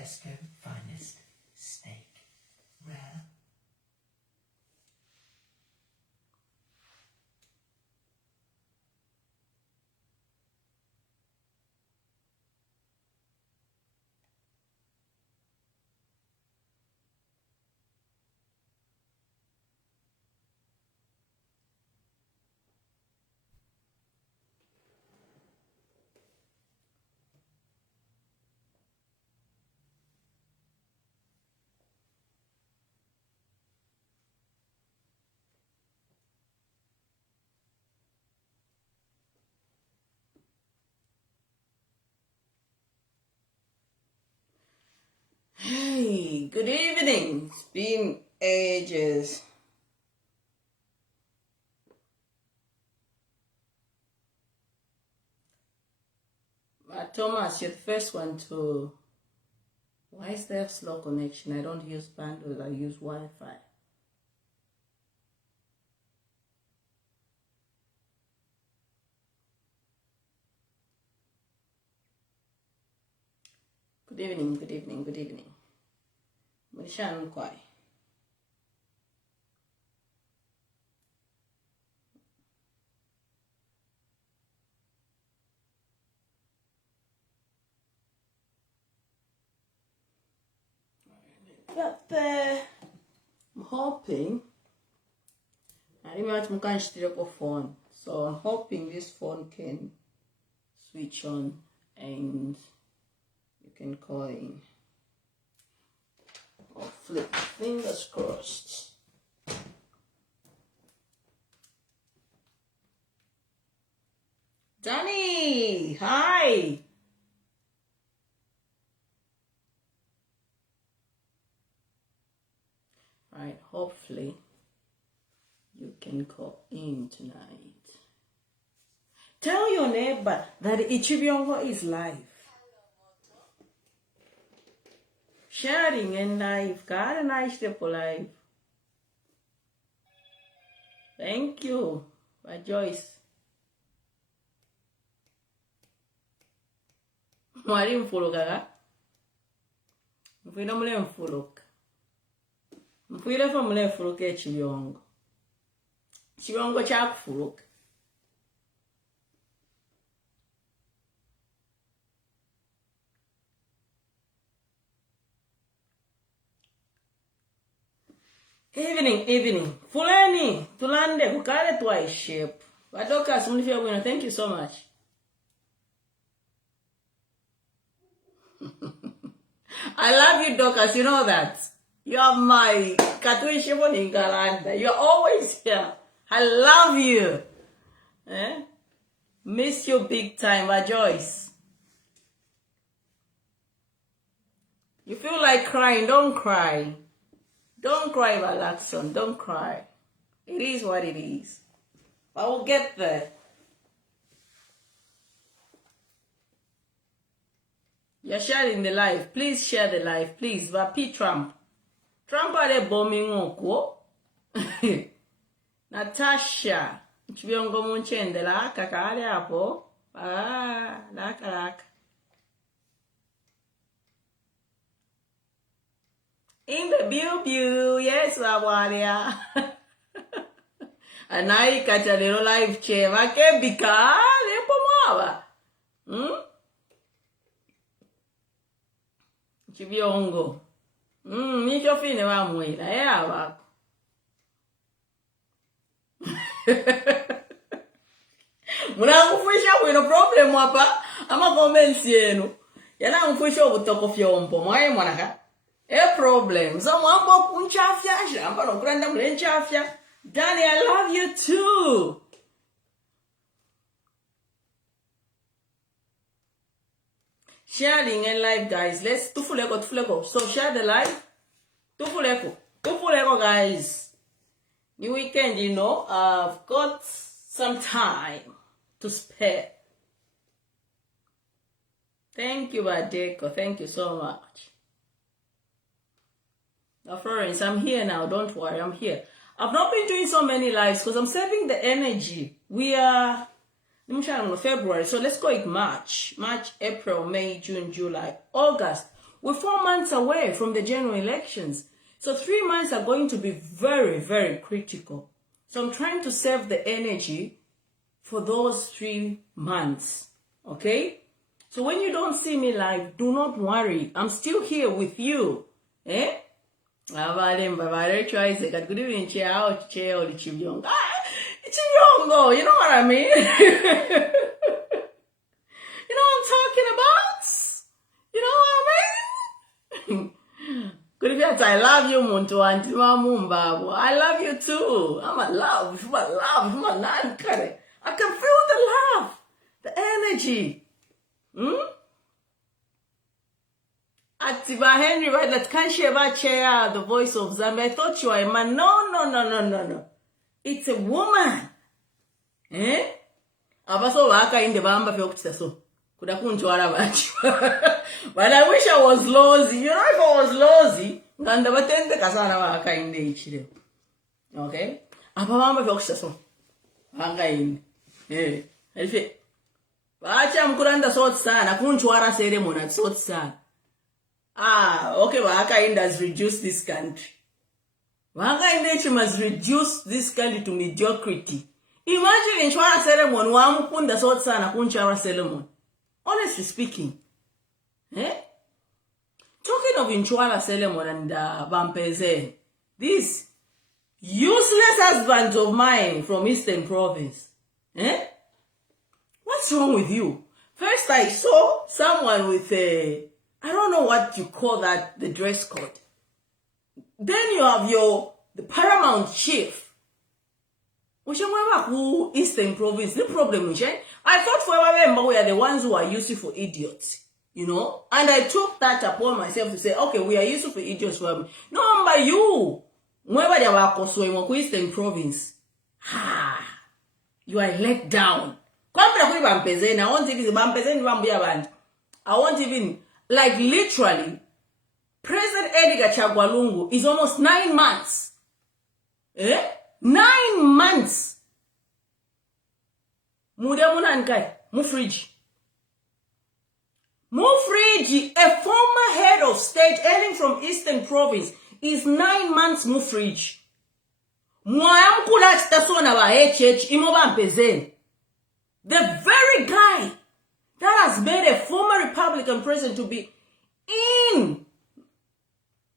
Tesco finest steak. Rare. Hey, good evening. It's been ages. Thomas, you're the first one to... Why is there slow connection? I don't use bandwidth, I use Wi-Fi. Good evening, good evening, good evening. Mulishan Kwai. Got there. I'm hoping. I remember I can phone. So I'm hoping this phone can switch on and you can call in. Or flip. Fingers crossed. Danny! Hi! Right, hopefully you can call in tonight. Tell your neighbor that Ichibiongo is live. Sharing and live. God and I step live. Thank you. By Joyce. Mwari mfuluka. Mfino mule mfuluka. Mfile fa mule mfuluka Chibiongo. Chibiongo chakufuluka. Evening. Fulani, tulande, kukale tuwa shape. Wadoka, simunifia wina, thank you so much. I love you, Dokas, you know that. You are my Katui Shimon in Galanda. You're always here. I love you. Miss you big time, Joyce. You feel like crying, don't cry. Don't cry, Balakson. Don't cry. It is what it is. I will get there. You're sharing the live. Please share the live. Please. Vapi Trump. Trump are bombing oko. Natasha. Chibiongo munchende la kakale hapo. Laka. In the view, yes, Wawaria. Anai kachalero live chair. Vake bika, lepo mwaba. Chibiongo. Nicho fine wa mwila. Wako. Muna mfwisha wino problem wapa. Ama comments yenu. Yana mfwisha ubutoko fyompo. Mwae mwanaka. A problem. So mambo kunchafya. Shamba no granda mlenchafya. Danny, I love you too. Sharing and live, guys. Let's tufuleko. So share the live. Tufuleko, guys. New weekend, you know, I've got some time to spare. Thank you, Badeko. Thank you so much. Now, Florence, I'm here now. Don't worry, I'm here. I've not been doing so many lives because I'm saving the energy. We are February, so let's go with March, April, May, June, July, August. We're 4 months away from the general elections. So 3 months are going to be very, very critical. So I'm trying to save the energy for those 3 months. Okay? So when you don't see me live, do not worry. I'm still here with you. Eh? Good evening, Chiyongo. Chiyongo, you know what I mean? You know what I'm talking about? You know what I mean? Good evening, I love you, Muntu Auntie Mamumba. I love you too. I'm a love. I can feel the love, the energy. Atiba Henry, right? That can't share about chair, the voice of Zambia. I thought you were a man. No. It's a woman. Eh? Abaso waka in the bamba fyo so. Kuda kunjwara bachi. But I wish I was lousy. You know, if I was lousy, nganda batende kasana waka in the ichire. Okay? Abamba fyo so. Waka in. Eh. Elfe. Bacha mkuranda sort sana. Kunjwara sere mona sort sana. Okay, Waka Inda has reduced this country. Waka Inda must reduce this country to mediocrity. Imagine in Chwara ceremony, Wamukunda sort sana kunchara ceremony. Honestly speaking. Talking of Inchwara ceremony and Bampeze, these useless husbands of mine from Eastern Province. What's wrong with you? First I saw someone with I don't know what you call that, the dress code. Then you have the paramount chief. Who Eastern Province, the problem, I thought forever we are the ones who are useful for idiots, you know? And I took that upon myself to say, okay, we are useful for idiots for me. No, but you, Eastern Province, you are let down. I won't even, like literally, President Edgar Chagwalungu is almost 9 months. 9 months. Mufriji, a former head of state hailing from Eastern Province, is 9 months Mufriji. The very guy that has made a former Republican president to be in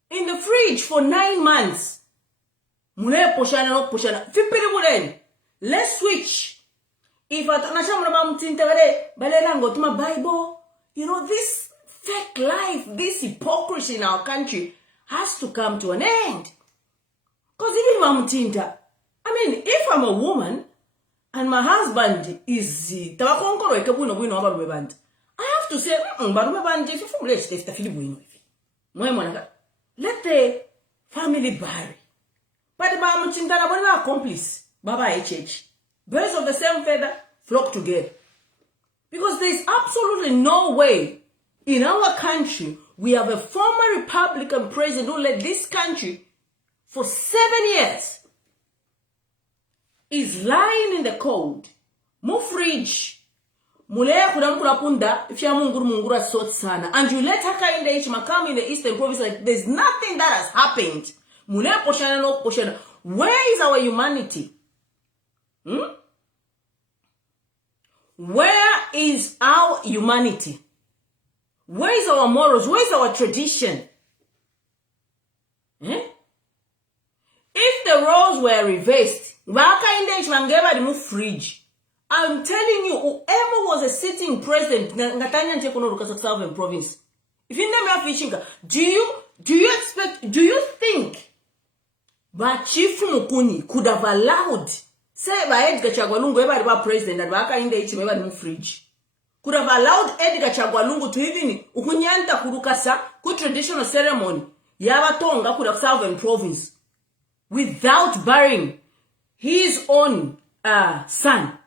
the fridge for 9 months. Let's switch. If Bible, you know, this fake life, this hypocrisy in our country has to come to an end. Because even I mean, if I'm a woman and my husband is I have to say, let the family bury. But the accomplice, Baba HH. Birds of the same feather flock together. Because there is absolutely no way in our country we have a former Republican president who led this country for 7 years. Is lying in the cold. Mufriji. And you let her in the come in the Eastern Province like there's nothing that has happened. Where is our humanity? Where is our humanity? Where is our morals? Where is our tradition? If the roles were reversed, I'm telling you, whoever was a sitting president, Southern Province, if you name your fishing, do you think that Chief Mukuni could have allowed, say by Edgar Chagwalungu, ever president, that Baka in the H fridge, could have allowed Edgar Chagwalungu to even Ukunyanta Kurukasa, good traditional ceremony, Yabatonga could have Southern Province, without burying his own son.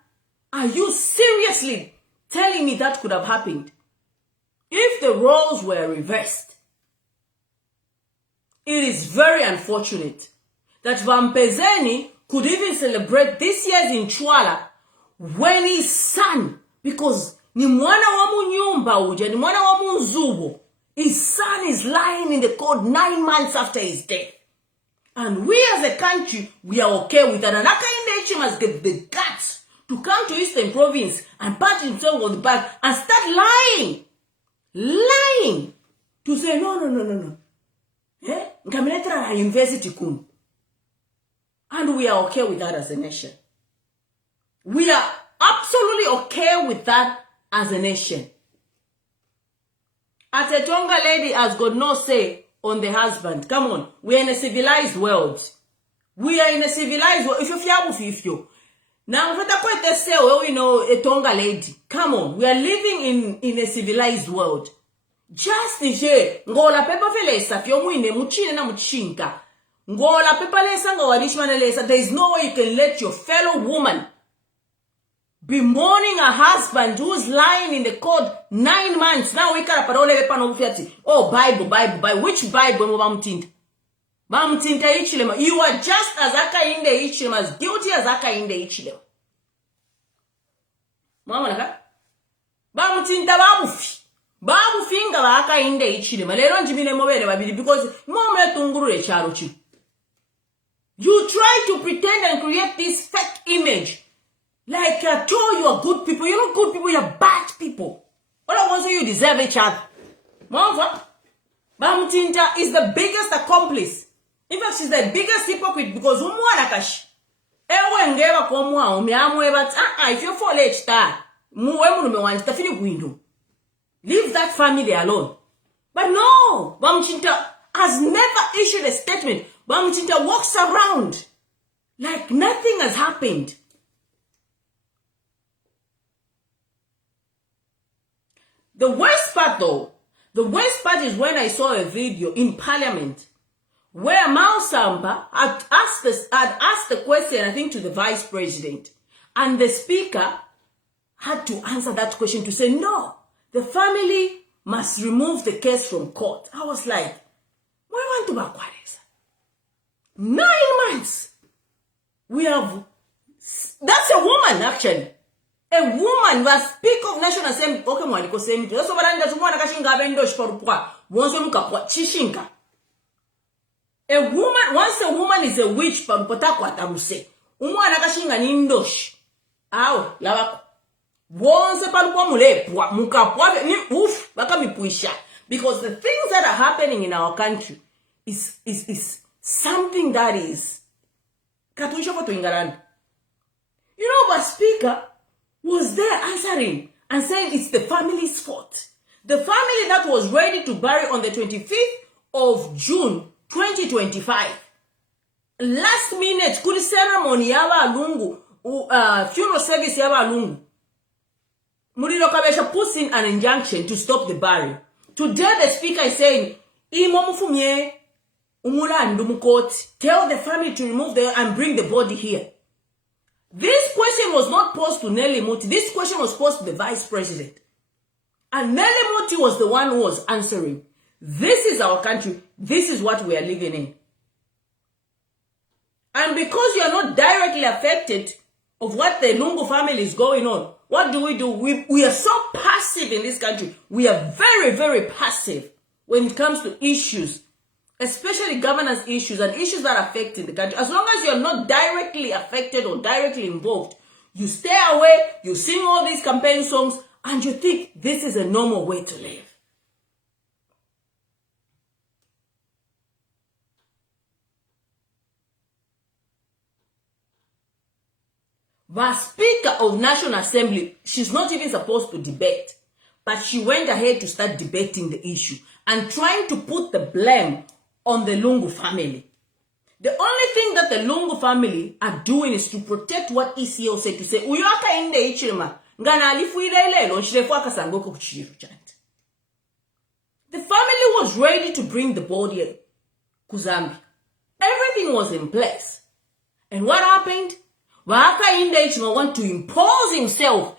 Are you seriously telling me that could have happened? If the roles were reversed, it is very unfortunate that Vampezeni could even celebrate this year's in Chwala when his son, because ni mwana wa munyumba uja, ni mwana wa munzubo, His son is lying in the court 9 months after his death. And we as a country, we are okay with that. And Akainde must get the guts to come to Eastern Province and pat himself on the back and start lying. Lying. To say, no. Ngamiletra university kum. And we are okay with that as a nation. We are absolutely okay with that as a nation. As a Tonga lady has got no say on the husband. Come on. We are in a civilized world. We are in a civilized world. If you. Now, a Tonga lady. Come on. We are living in a civilized world. Just je ngola pepa felesa fyomuine muchine na muchinka. Ngola pepa lesa ngawalishmane lesa. There is no way you can let your fellow woman be mourning a husband who's lying in the court 9 months. Now we can't parole pano fiati. Oh, Bible. Which Bible bamtinta? Bamtinta ichilema. You are just as Akainde ichilema, as guilty as Akainde ichilema. Mama naka? Bamtinta babufi. Babufi nga Akainde ichilema. Lero njimine mobile babili because mome tunguru e charo chi. You try to pretend and create this fake image. Like I told you are good people. You're not good people, you're bad people. All I want to say, you deserve each other. Mama, Bamtinta is the biggest accomplice. In fact, she's the biggest hypocrite because umwanakash. Ewe ngeva komwa umiamwe but if you fall each star, leave that family alone. But no, Bamtinta has never issued a statement. Bamtinta walks around like nothing has happened. The worst part is when I saw a video in Parliament where Mao Samba had asked the question, I think, to the Vice President. And the Speaker had to answer that question to say, no, the family must remove the case from court. I was like, we want to backwards. 9 months. We have, that's a woman actually. A woman was Speaker of National Assembly. Okay, mwaliko semi. That's what I'm saying. Kashinga abendo shiparupwa. Wonso mukapwa chishinga. A woman, once a woman is a witch, parupota kwa tamuse. Umwana kashinga ni ndoshi. Awe, labako. Wonso parupwa mulepwa. Mukapwa ni baka mipuisha. Because the things that are happening in our country is something that is katuisha for tuingaranda. You know, but Speaker was there answering and saying it's the family's fault. The family that was ready to bury on the 25th of June 2025. Last minute, kuli ceremony yaba lungu, funeral service yaba lungu. Murilo Kabesha puts in an injunction to stop the burial. Today the Speaker is saying, Imomufumye, umula ndumukoti, tell the family to remove and bring the body here. This question was not posed to Nelly Muti. This question was posed to the Vice President. And Nelly Muti was the one who was answering. This is our country. This is what we are living in. And because you are not directly affected of what the Lungu family is going on, what do? We are so passive in this country. We are very, very passive when it comes to issues, especially governance issues and issues that affect the country. As long as you're not directly affected or directly involved, you stay away, you sing all these campaign songs, and you think this is a normal way to live. The Speaker of National Assembly, she's not even supposed to debate, but she went ahead to start debating the issue and trying to put the blame on the Lungu family. The only thing that the Lungu family are doing is to protect what ECO said, to say, Uyaka inde ichirima, ngana alifu ilelelo, nchirefuaka sangoko kuchiru chant. The family was ready to bring the body Kuzambi. Everything was in place. And what happened? Waka inde ichirima want to impose himself.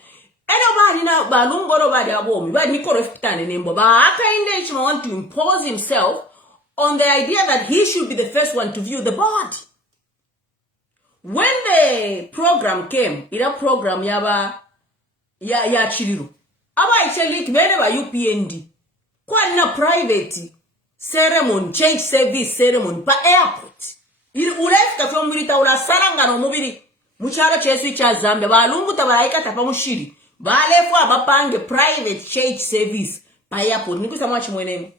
Anybody na balungoro badi abomi, badi nikoro fitane nembo. Waka inde ichirima want to impose himself on the idea that he should be the first one to view the body. When the program came, ila program yaba ya chiriru. Aba actually kibene ba UPND. Kwa na private ceremony, change service ceremony pa airport. Ulefika fyo mubiri taula sarangano mubiri. Mucharo chesu cha Zambia. Balungu tabalaika tapa mushiri. Balefu abapange private change service pa airport. Nikuisa mwachi mwenemu.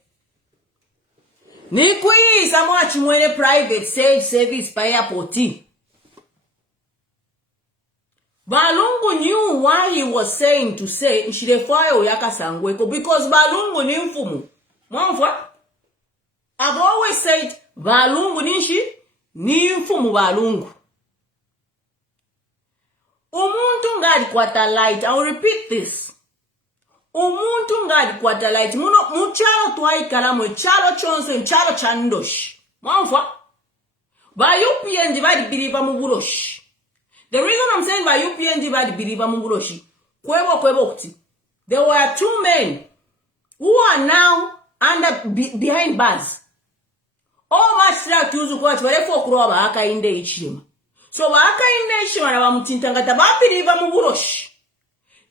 Nikuisa mwachi mwene private change service pa airport. Balungu knew why he was saying to say Nshirefayo yaka sangweko because Balungu ni mfumu. Mwamfwa? I've always said Balungu ni mfumu Balungu. Umuntu ngadi kwata light. I will repeat this. Umuntu ngadi kwata light. Muchalo tuwaikala chalo chonse chalo chandosh. Mwamfwa? Bayupi endi badi biliva muburoshi. The reason I'm saying by UPNG by the believer Munguroshi, Kwebo kuti, there were two men who are now behind bars. All much track to use what whatever Kuroba Aka in the Ishima. So Aka in the Ishima Mutintangata believer Munguroshi.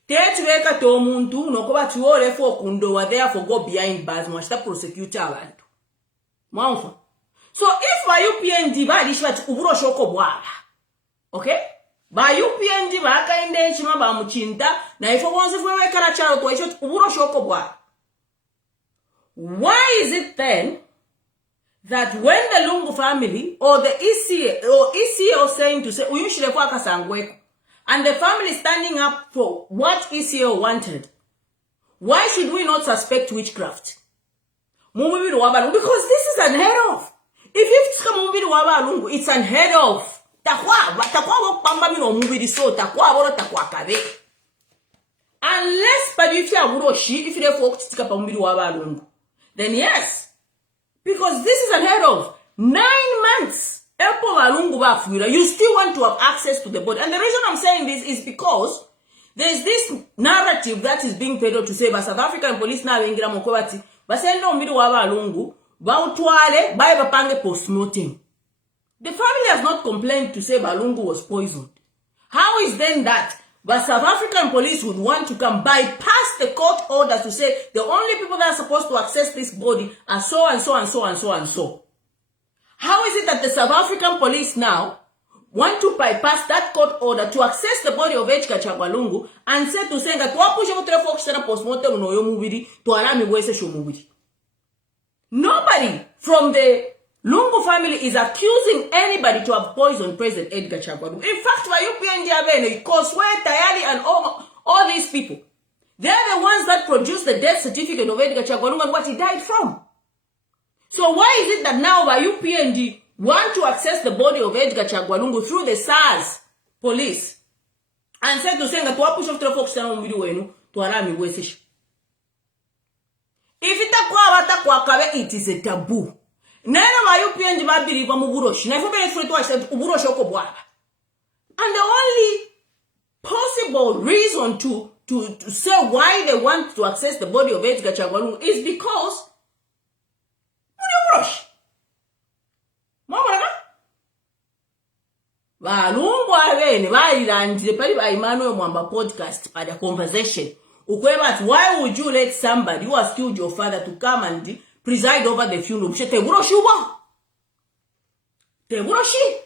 Tetreka Tomuntu, no cover to all for Kundo were therefore go behind bars, must the prosecutor. Mount. So if by UPNG by Ishma Uburoshoko Wala, okay? Ba UPNG ba kainde chima ba muchinta na ifo bonse fwe kala chalo to isho uburo shoko bwa. Why is it then that when the Lungu family or the ECO saying to say uyushile kwa kasangweko and the family standing up for what ECO wanted, why should we not suspect witchcraft? Because this is unheard of. If it's come it's unheard of. Unless padifia buroshi if they folk tika pambiri wabalungu, then yes, because this is unheard of. 9 months epo balungu bafuira, you still want to have access to the body. And the reason I'm saying this is because there's this narrative that is being peddled to say by South African police na wengira mokobati basendo mbiri wabalungu bautwale baye bapange postmortem. The family has not complained to say Balungu was poisoned. How is then that but South African police would want to come bypass the court order to say the only people that are supposed to access this body are so and so and so and so and so? How is it that the South African police now want to bypass that court order to access the body of H. Kachagwalungu and say to say that postmortem no mubiri to alami wese shomubiri? Nobody from the Lungu family is accusing anybody to have poisoned President Edgar Chagwadu. In fact, Bayupi Koswe, Tayali, and all these people, they're the ones that produced the death certificate of Edgar Chagwadu and what he died from. So why is it that now Bayupi want to access the body of Edgar Chagwalungu through the SARS police and said to say that push off the folks to arami wesish? If it is a taboo. Nena Bayupi babiri bamuburoshi. Na ifo bele freto said uburoshi okobwa. And the only possible reason to say why they want to access the body of Edgar Chagwalungu is because uburoshi. Mama Balungu abene bayilandile pali ba Emmanuel Mwamba podcast pada conversation. Ukweba, why would you let somebody who has killed your father to come and preside over the funeral? Teburoshi uba. Teburoshi.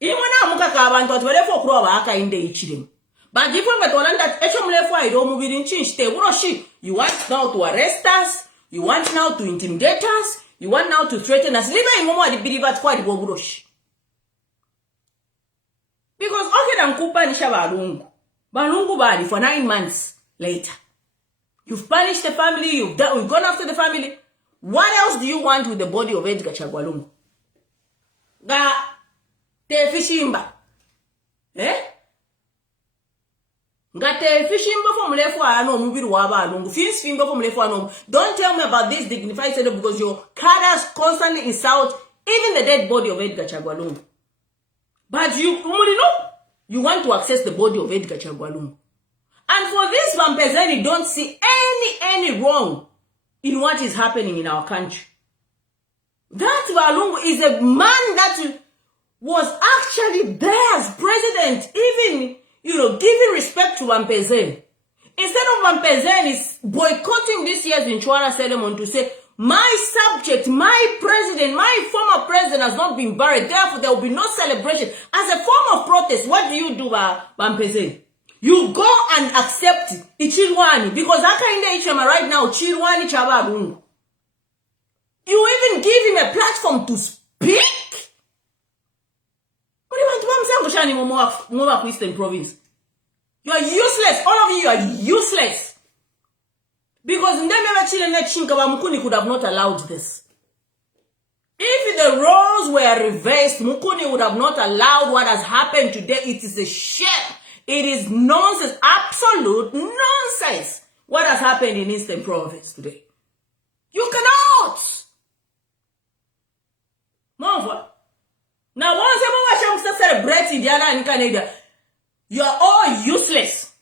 Imwana mukaka abantu atwelefo kuroba aka inde ichiremu. But if we told that echomlefo aido mubiri nchinshi teburoshi, you want now to arrest us, you want now to intimidate us, you want now to threaten us. Liba ingomo adibiriva kwa diboburoshi. Because okay dankupa nisha balungu. Balungu bali for 9 months later. You've punished the family, you've gone after the family. What else do you want with the body of Edgar Chagwalungu? Ga te fishimba. Ga te fishimba for mlefu ano mubiru waba alungu. Fins finger for mlefu ano. Don't tell me about this dignified setup because your cadres constantly insult even the dead body of Edgar Chagwalungu. But you want to access the body of Edgar Chagwalungu. And for this Vampezeni don't see any wrong in what is happening in our country. That Walungu is a man that was actually there as president, even, giving respect to Vampezeni. Instead of Mampezeni boycotting this year's Inchwara ceremony to say, my subject, my president, my former president has not been buried, therefore there will be no celebration. As a form of protest, what do you do, Mampezeni? You go and accept Ichirwani, because Akainde Ichema right now, Chirwani Chabarungu. You even give him a platform to speak? What do you want to say? Mova Eastern Province. You are useless. All of you are useless. Because Mukuni could have not allowed this. If the roles were reversed, Mukuni would have not allowed what has happened today. It is a shame. It is nonsense. Absolute nonsense. What has happened in Eastern Province today. You cannot. Now, once everyone celebrate Indiana and Canada, you are all useless.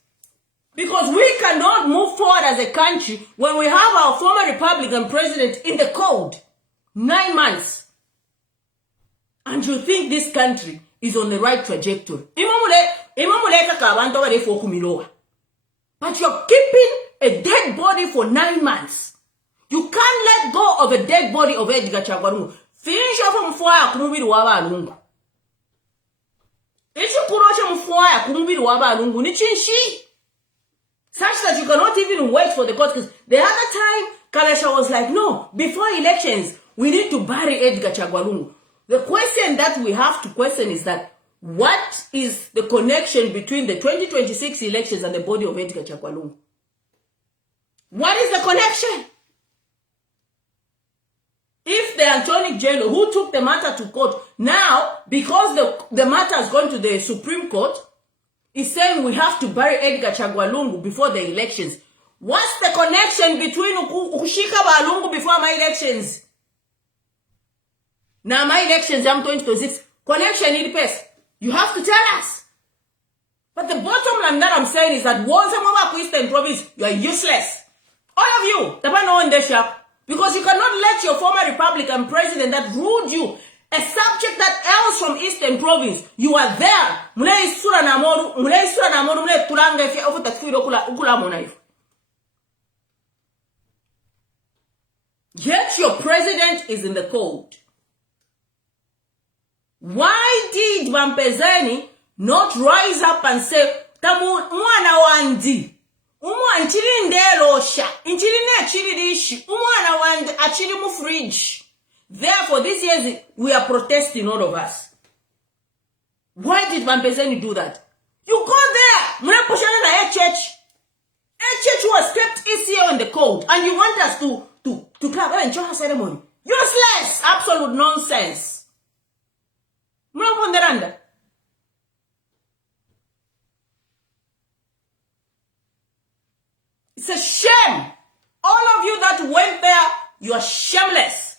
Because we cannot move forward as a country when we have our former Republican president in the cold. 9 months. And you think this country is on the right trajectory. But you're keeping a dead body for 9 months. You can't let go of a dead body of Edgar Chagwarungu. Finish off mfwaya kumubiri w'abalungu. Kurosha mfwaya kumubiri w'abalungu ni chinshi. Such that you cannot even wait for the court. Because the other time, Kalesha was like, no, before elections, we need to bury Edgar Chagwarungu. The question that we have to question is that, what is the connection between the 2026 elections and the body of Edgar Chagwarungu? What is the connection? If the Attorney General, who took the matter to court, now, because the matter has gone to the Supreme Court, is saying we have to bury Edgar Chagwarungu before the elections. What's the connection between Ukushika Balungu before my elections? Now my elections, I'm 2026. Connection in the past. You have to tell us. But the bottom line that I'm saying is that once I'm over Eastern Province, you are useless. All of you. Because you cannot let your former Republican president that ruled you, a subject that else from Eastern Province, you are there. Yet your president is in the cold. Why did Mampezeni not rise up and say, Tamu mwana wandi, nchiri ndelosha, nchiri ne achiri dishi, mwana wandi achiri mu fridge. Therefore, this year we are protesting, all of us. Why did Mampezeni do that? You go there, muna pushana na a church. A church was kept easier in the cold, and you want us to clap and enjoy a ceremony. Useless, absolute nonsense. It's a shame. All of you that went there, you are shameless.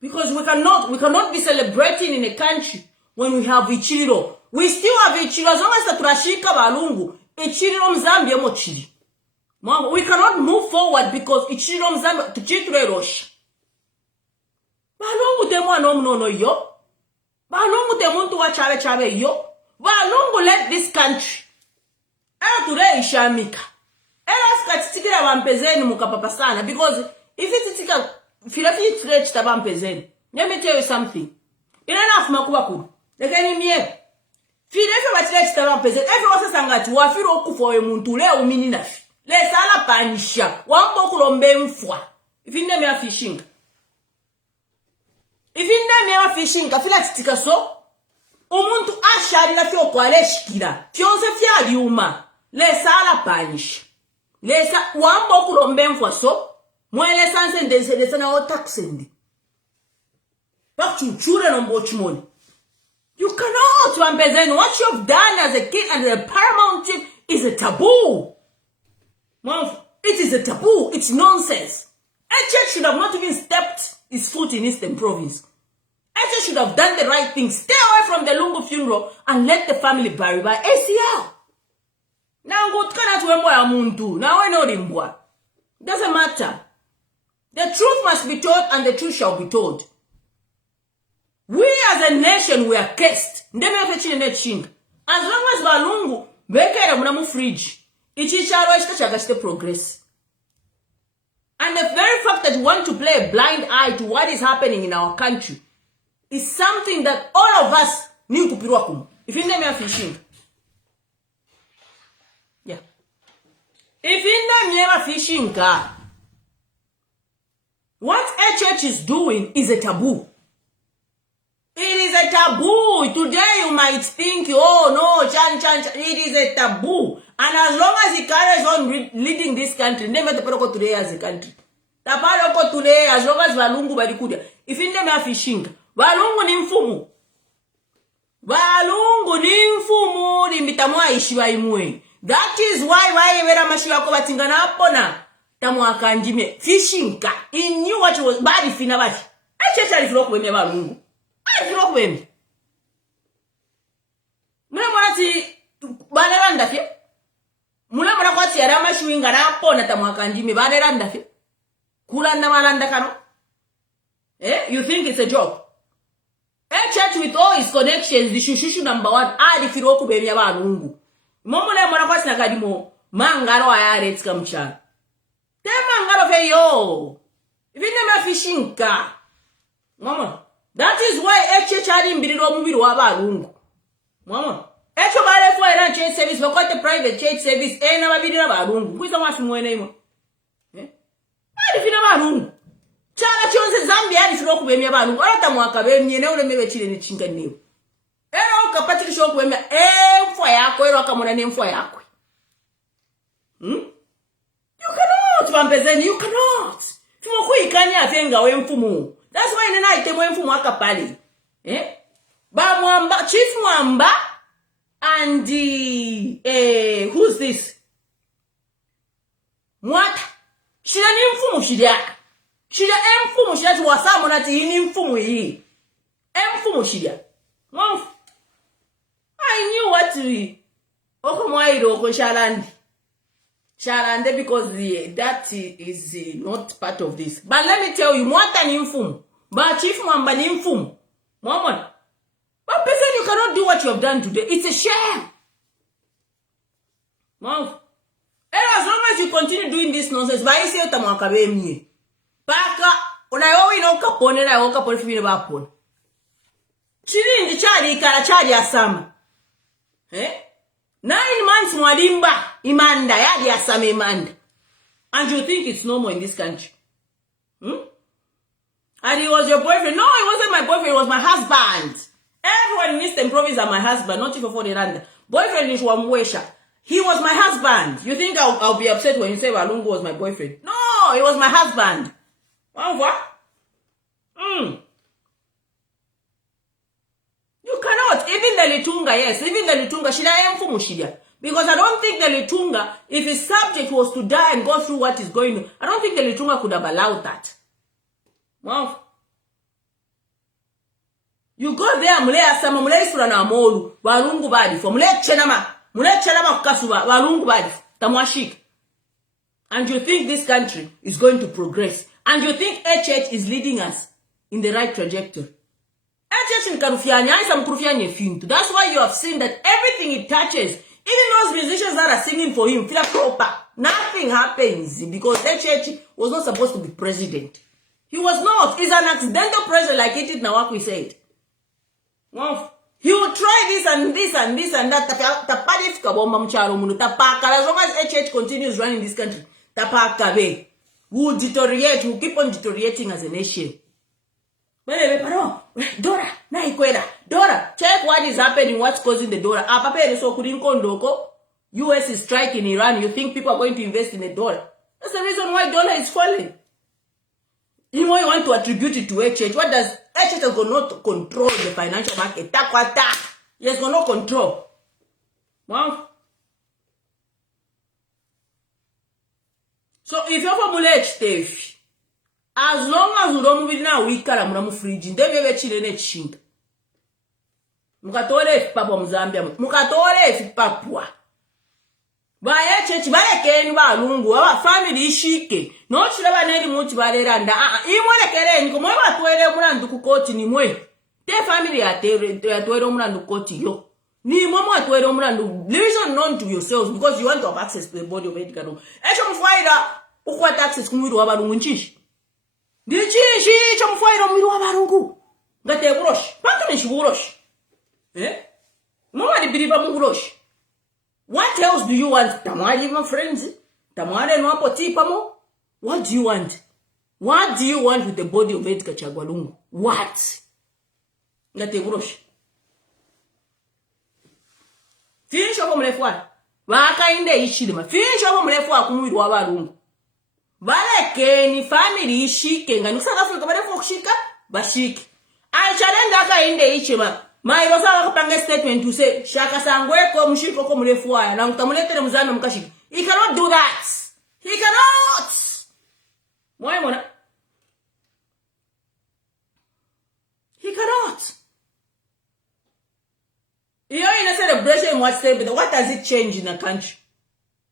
Because we cannot be celebrating in a country when we have Ichiro. We still have Ichiro. As long as the Turashika Balungu, Ichiro Mzambia Mochiri. We cannot move forward because Ichiro Mzambia to Chitre Rosh. Balungu temo no yo. Balungu temo to wachabe yo. Balungu let this country. Ela today ishamika. Ela skatikira Mampezeni mukapapasana because if it itika filafi stretch ta Mampezeni. Let me tell you something. Enough makuba kudu. Lekeni miye. Filafi wa stretch ta Mampezeni. Everyone sangati wafiro okufo emuntu le umini nafi. Le sala panisha. Wambo kulombe mfwa. Ifinde me fishing. Ifinde me fishing kafila titika so. Umuntu ashari na fyo kwaleshikira. Fyonse fyali uma. Lesa la panish. Lesa wambo kulombe mfwa so. Mwele sanse ndese na otaksendi. Bakuchure no mbochimoni. You cannot, Mampezeni. What you have done as a kid and the paramount chief is a taboo. It is a taboo. It's nonsense. A church should have not even stepped its foot in Eastern Province. A church should have done the right thing. Stay away from the Lungu funeral and let the family bury by ACL. Now go to Muntu. Now I know Rimbwa. Doesn't matter. The truth must be told and the truth shall be told. We as a nation, we are cursed. As long as Balungu bekera muna mu fridge ichi chalo echita chakachite progress. And the very fact that you want to play a blind eye to what is happening in our country is something that all of us need to kupirwa kumu. If in them are fishing. Yeah. If in them are fishing, what a church is doing is a taboo. It is a taboo. Today you might think, oh no, chan. It is a taboo. And as long as he carries on leading this country, never the protocol today as a country. The protocol today, as long as Valungu Badikudia. If in them are fishing, Valungu ni mfumu. Valungu ni mfumu, limbitamwa ishiwa imwe. That is why wera mashiwa kwa batingana hapona. Tamwa kanjime. Fishing ka. He knew what was bad fina bachi. Achecha alifloku weme Valungu. Alifloku weme. Muna mwanati, baneranda fye. Muna mwana kwa tiyara mashiwinga na hapona tamwa kanjime. Baneranda fye. Kulanda malanda kano. You think it's a joke? A church with all its connections, the shushu number one, firoku bemya Valungu. Momule mwana kwa sinakadimo, mangaro ayare tika mchana. Te mangaro fe yo. Vine mafishinka. Mama. That is why a church adi mbiriro mubiru wa Valungu. Mama. Echo bale fwa iran church service, wakote private church service, na mabidira Valungu. Kwisa mwafi mwene imo. Fina Valungu. Chala chonse Zambia firoku bemya Valungu. Ata mwaka bemye ne ule mewe chile ni chinga niyo. Ero kapati shoku wemya mfwa yako ero akamona ne mfwa yako. You cannot vampezeni, you cannot. Tumoku ikanya atenga we mfumu. That's why nena itemwe mfumu akapali. Ba mwamba, Chief Mwamba and who's this? Mwata. Shida ni mfumu shida. Shida mfumu shida tuwasamu nati hini mfumu hii. Mfumu shida. Mwafu. I knew what to Okomwairo Shalande because that is not part of this. But let me tell you, Mwata ni mfumu. But Chief Mwamba ni mfumu. Mwamon. But person you cannot do what you have done today. It's a shame. Mwafu. And as long as you continue doing this nonsense, ba isi utamwakabe mie. Paka, unayowi na ukapone na ukapone fibine bapone. Chiri ndi chari ikara chari asama. 9 months mwalimba imanda yadi asama imanda. And you think it's normal in this country? And he was your boyfriend? No, it wasn't my boyfriend, it was my husband. Everyone in Eastern Province are my husband, not even for the land. Boyfriend is Wamwesha. He was my husband. You think I'll be upset when you say Valungu was my boyfriend? No, he was my husband. What? You cannot. Even the Litunga, yes. Even the Litunga, shida mfumu shida. Because I don't think the Litunga, if his subject was to die and go through what is going on, I don't think the Litunga could have allowed that. Wow. You go there, mule asama, mule isura na amolu, Valungu badi for, mule chenama kukasuba, Valungu badi, tamwashik. And you think this country is going to progress. And you think HH is leading us in the right trajectory. HH in Karufianya, that's why you have seen that everything it touches, even those musicians that are singing for him, feel proper. Nothing happens because HH was not supposed to be president. He was not. He's an accidental president like it is Nawakwi said. Well, he will try this and this and this and that. As long as HH continues running this country, we will deteriorate, we will keep on deteriorating as a nation. Dora, Dora, check what is happening, what's causing the dollar. US is striking Iran. You think people are going to invest in a dollar? That's the reason why dollar is falling. You want to attribute it to HH. What does HH is going to control the financial market? He has got no control. Wow. So if you have a bullet, as long as you don't move now, we can't move fridge. Then we will chile net shinga. Mukatole papa Mzambia. Mukatole Papua. Baya church baya keni Valungu. Wa family ishike. No chile ba neli muti baleranda. Imwele kere niko mwe watuele mulandu kukoti ni mwe. Te family ya tuele mulandu kukoti yo. Ni mama atwere omulando. Listen non to yourselves because you want to have access to the body of Edgar Lungu. Echo mfaira ukwata access kumwiri w'abalungu nchishi. Ndichishi echo mfaira omwiri w'abalungu. Ngate buroshi. Pantu nchiburoshi. Nobody believe amuburoshi. What else do you want? Tamwali my friends. Tamwale no apo tipamo. What do you want? What do you want with the body of Edgar Chagwa? What? Ngate buroshi. Finish obo mrefu wa. Waka inde ishidima. Finish obo mrefu wa kumwiri w'abalungu. Baleke ni family ishike nga South Africa barefu kushika bashike. Aichalenda aka inde ishima. Mairosa wakapanga statement to say shaka sangweko mshiko ko mrefu wa na mtamuletere mzano mkashika. He cannot do that. He cannot. Mwana. He cannot. You're in a celebration, what does it change in the country?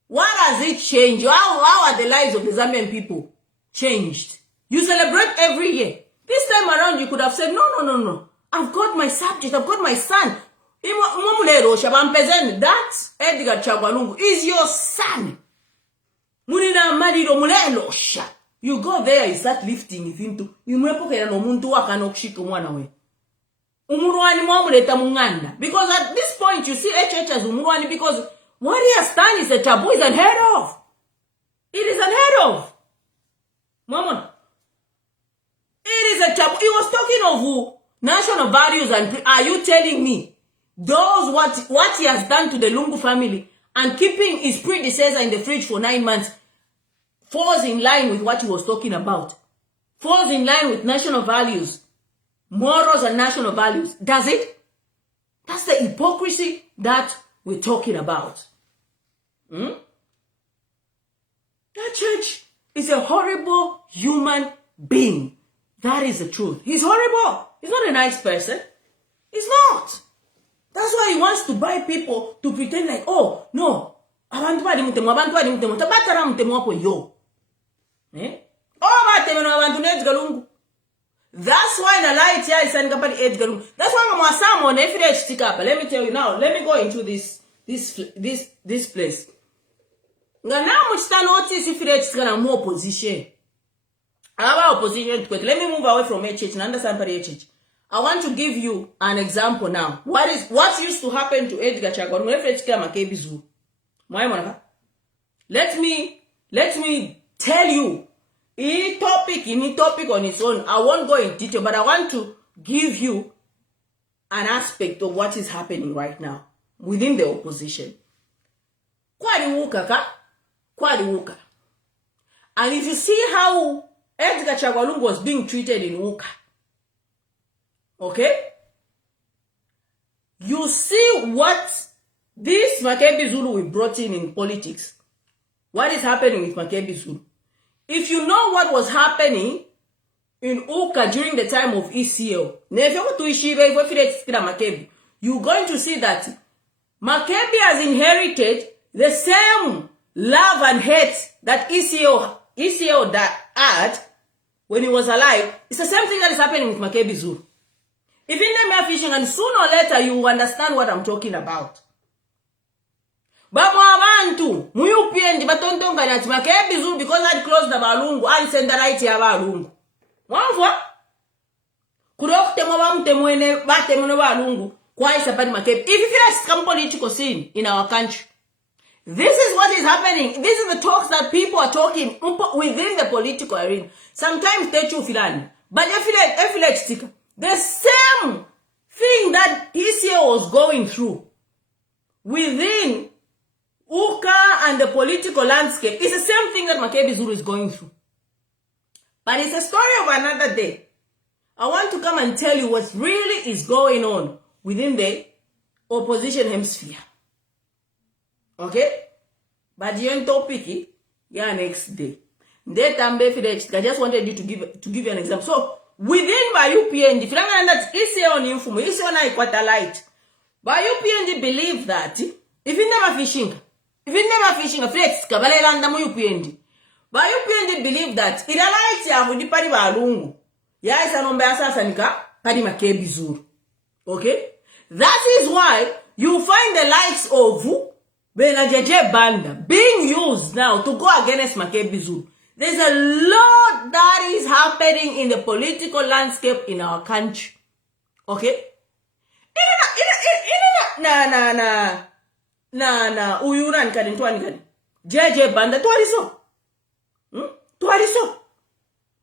What does it change? How are the lives of the Zambian people changed? You celebrate every year. This time around, you could have said, no. I've got my subject. I've got my son. That Edgar Chagwa Lungu is your son. You go there, you start lifting him to. You because at this point you see HH as Umurwani because what he has done is a taboo, is unheard of. It is unheard of. Mama. It is a taboo. He was talking of who? National values and are you telling me those what he has done to the Lungu family and keeping his predecessor in the fridge for 9 months falls in line with what he was talking about? Falls in line with national values. Morals and national values. Does it? That's the hypocrisy that we're talking about. That church is a horrible human being. That is the truth. He's horrible. He's not a nice person. He's not. That's why he wants to buy people to pretend like, oh, no. Abantu bali mutemo. Tabatara mutemo hapo yo. Oh, batemo abantu Edgar Lungu. That's why the light here is saying Edgar Lungu. That's why I'm on every day stick up. Let me tell you now. Let me go into this place. Now much notice if it's gonna more opposition. Our opposition. Let me move away from HH and understand HH. I want to give you an example now. What used to happen to Edgar Chagwa Lungu? Let me tell you. Any topic on its own. I won't go in detail, but I want to give you an aspect of what is happening right now within the opposition. Kwadi wuka. And if you see how Edgar Chagwa Lungu was being treated in Wuka, okay? You see what this Makebi Zulu we brought in politics. What is happening with Makebi Zulu? If you know what was happening in Uka during the time of ECL, you're going to see that Makebi has inherited the same love and hate that ECL had when he was alive. It's the same thing that is happening with Makebi Zulu. If in them fishing, and sooner or later you will understand what I'm talking about. Babo abantu muyupiendi batontonga nyati Makebi Zulu because I'd closed the balungu and send the right ya balungu. Mwamfwa? Kurokte mwamte mwene bate mwene balungu kwa isapati Makebi. If you feel like some political scene in our country, this is what is happening. This is the talks that people are talking within the political arena. Sometimes they choose filani, but I feel like sticker. The same thing that ECA was going through within Uka and the political landscape is the same thing that Makebi Zulu is going through. But it's a story of another day. I want to come and tell you what really is going on within the opposition hemisphere. Okay? But you topic next day. I just wanted you to give you an example. So within UPND, if you don't that is on info, is on Iquata light. But UPND believe that if you never fishing, a flex, Kabalanda UPND. But UPND believe that it alights ya with the party balungu. Yes, and on Bassasanika, Paddy Makebi Zulu. Okay? That is why you find the likes of Benajeje Banda being used now to go against Makebi Zulu. There's a lot that is happening in the political landscape in our country. Okay? Na uyuran kani twani kani jeje banda twali so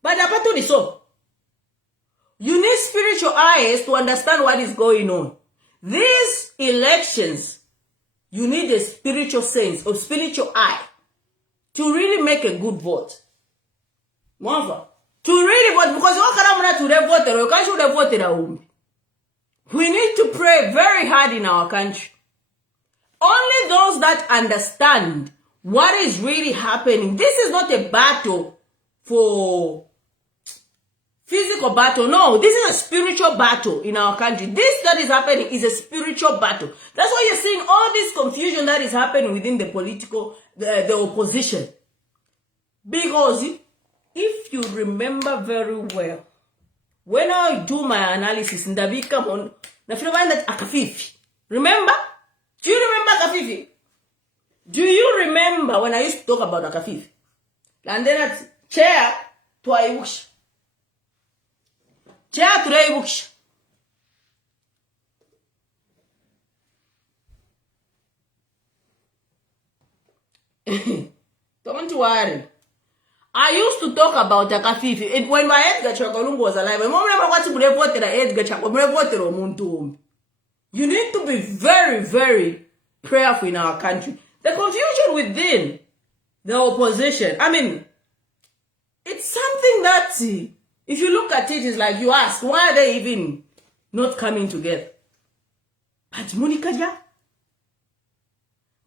but apatuli so you need spiritual eyes to understand what is going on. These elections, you need a spiritual sense or spiritual eye to really make a good vote. To really vote, because you can't vote. We need to pray very hard in our country. Only those that understand what is really happening. This is not a battle for physical battle. No, this is a spiritual battle in our country. This that is happening is a spiritual battle. That's why you're seeing all this confusion that is happening within the political, the opposition. Because if you remember very well, when I do my analysis in the become on the that Akafifi. Remember? Do you remember Akafifi? Do you remember when I used to talk about Akafifi? And then at chair to Aibush. Chair to Aibush. Don't worry. I used to talk about Akafifi. When my Edgar Chakolungu was alive, you need to be very, very prayerful in our country. The confusion within the opposition, I mean, it's something that, if you look at it, it's like you ask, why are they even not coming together? But Monica,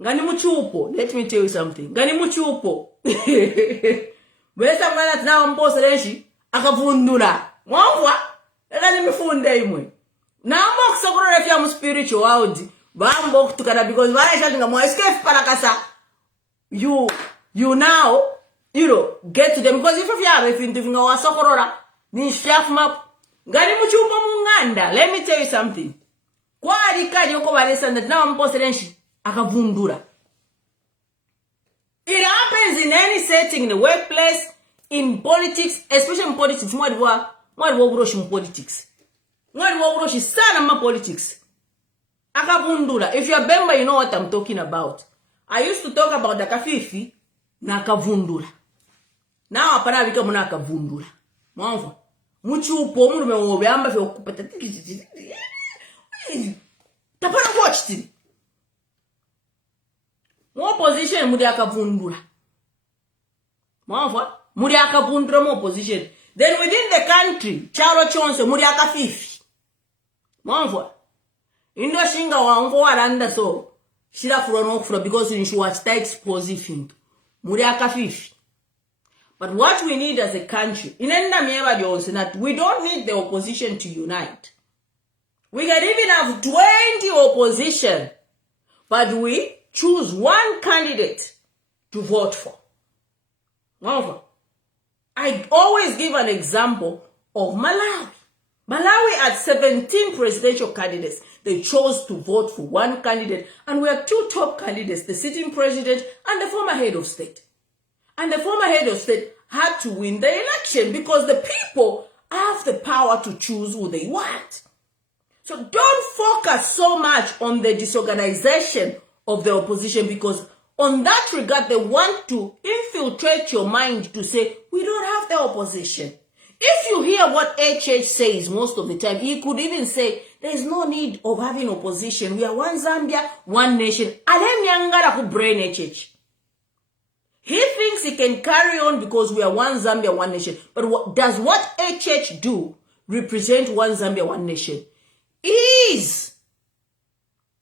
Gani Muchupo, let me tell you something. Gani Muchupo. Wesa mwana tina mposa lenshi, akavundula. Mwamwa, gani mifunde imwe. Na mbo kusakura refia mu spiritual world. Bambo kutukana because wala shalinga mwa escape parakasa. You now, get to them because if you have a wa sokorora, ni chef map. Gani muchupo munganda. Let me tell you something. Kwa alikaji yoko walesa na mposa lenshi, akavundula. It happens in any setting, in the workplace, in politics, especially in politics. Mwadi waburoshi in politics. Mwadi waburoshi sana ma politics. Akavundula. If you're Bemba, you know what I'm talking about. I used to talk about the Kafifi na akavundula. Now apana vika muna akavundula. Mwamva. Muchupo mundu mewobe amba fe okupata. Tapana watch tini. More position muri akavundura. Mwamva? Muri akavundura more position. Then within the country, Charo Tonse muri akafifi. Mwamva? Indo shinga wango waranda so. Shira furo because in shuwachita exposition. Muri akafifi. But what we need as a country, inenda mieba jonse that we don't need the opposition to unite. We can even have 20 opposition. But we choose one candidate to vote for. However, I always give an example of Malawi. Malawi had 17 presidential candidates. They chose to vote for one candidate. And we have two top candidates, the sitting president and the former head of state. And the former head of state had to win the election because the people have the power to choose who they want. So don't focus so much on the disorganization of the opposition because on that regard, they want to infiltrate your mind to say, we don't have the opposition. If you hear what HH says most of the time, he could even say, there is no need of having opposition. We are one Zambia, one nation. He thinks he can carry on because we are one Zambia, one nation. But does what HH do represent one Zambia, one nation? Is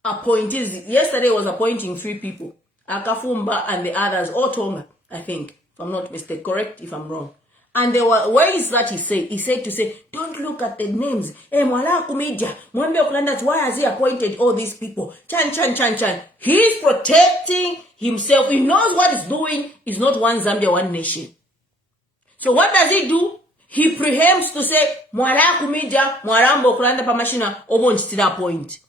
appointees. Yesterday was appointing 3 people. Akafumba and the others. Or Tonga, I think. If I'm not mistaken. Correct if I'm wrong. And there were ways that he said. He said to say, don't look at the names. Mwala kumedia. Mwambe okulandat. Why has he appointed all these people? Chan. He's protecting himself. He knows what he's doing. It's not one Zambia, one nation. So what does he do? He preempts to say, Mwala kumedia. Mwarambo okulanda pamashina. Obonjitida point.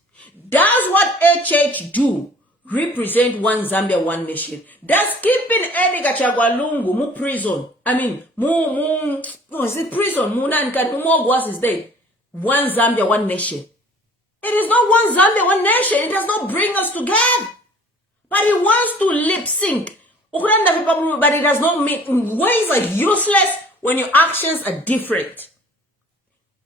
Does what HH do represent one Zambia, one nation? Does keeping Edgar Chagwalungu mu prison? I mean, no, is it prison? Mogwas is dead. One Zambia, one nation. It is not one Zambia, one nation. It does not bring us together. But he wants to lip sync. But it does not mean ways are useless when your actions are different.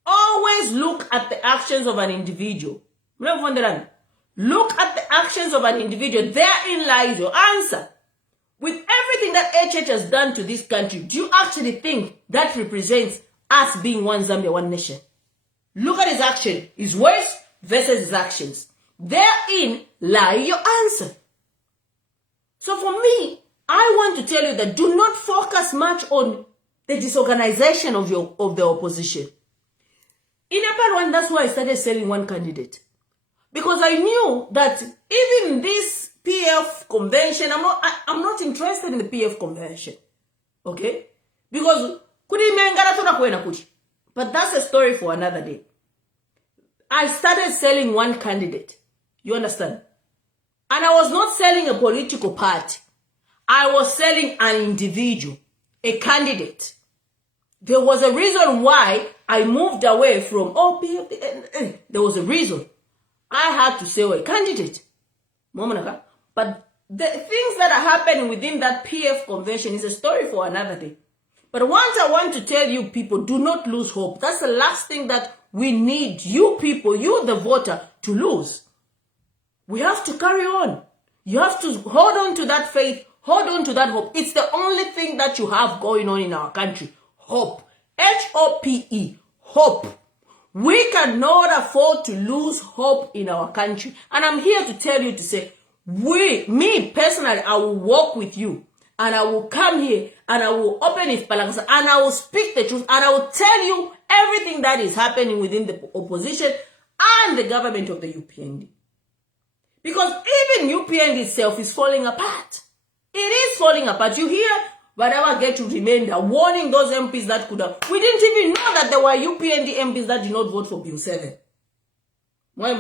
Always look at the actions of an individual. Look at the actions of an individual. Therein lies your answer. With everything that HH has done to this country, do you actually think that represents us being one Zambia, one nation? Look at his action, his words versus his actions. Therein lies your answer. So for me, I want to tell you that do not focus much on the disorganization of the opposition. In April 1, that's why I started selling one candidate. Because I knew that even this PF convention, I'm not interested in the PF convention. Okay? Because but that's a story for another day. I started selling one candidate. You understand? And I was not selling a political party. I was selling an individual, a candidate. There was a reason why I moved away from PF. There was a reason. I had to sell a candidate. But the things that are happening within that PF convention is a story for another day. But once I want to tell you people, do not lose hope. That's the last thing that we need you people, you the voter, to lose. We have to carry on. You have to hold on to that faith, hold on to that hope. It's the only thing that you have going on in our country. Hope. H-O-P-E. Hope. We cannot afford to lose hope in our country. And I'm here to tell you to say, me personally, I will walk with you. And I will come here and I will open it and I will speak the truth and I will tell you everything that is happening within the opposition and the government of the UPND. Because even UPND itself is falling apart. It is falling apart. You hear whatever get to remain there, warning those MPs that could have. We didn't even know that there were UPND MPs that did not vote for Bill 7. Why?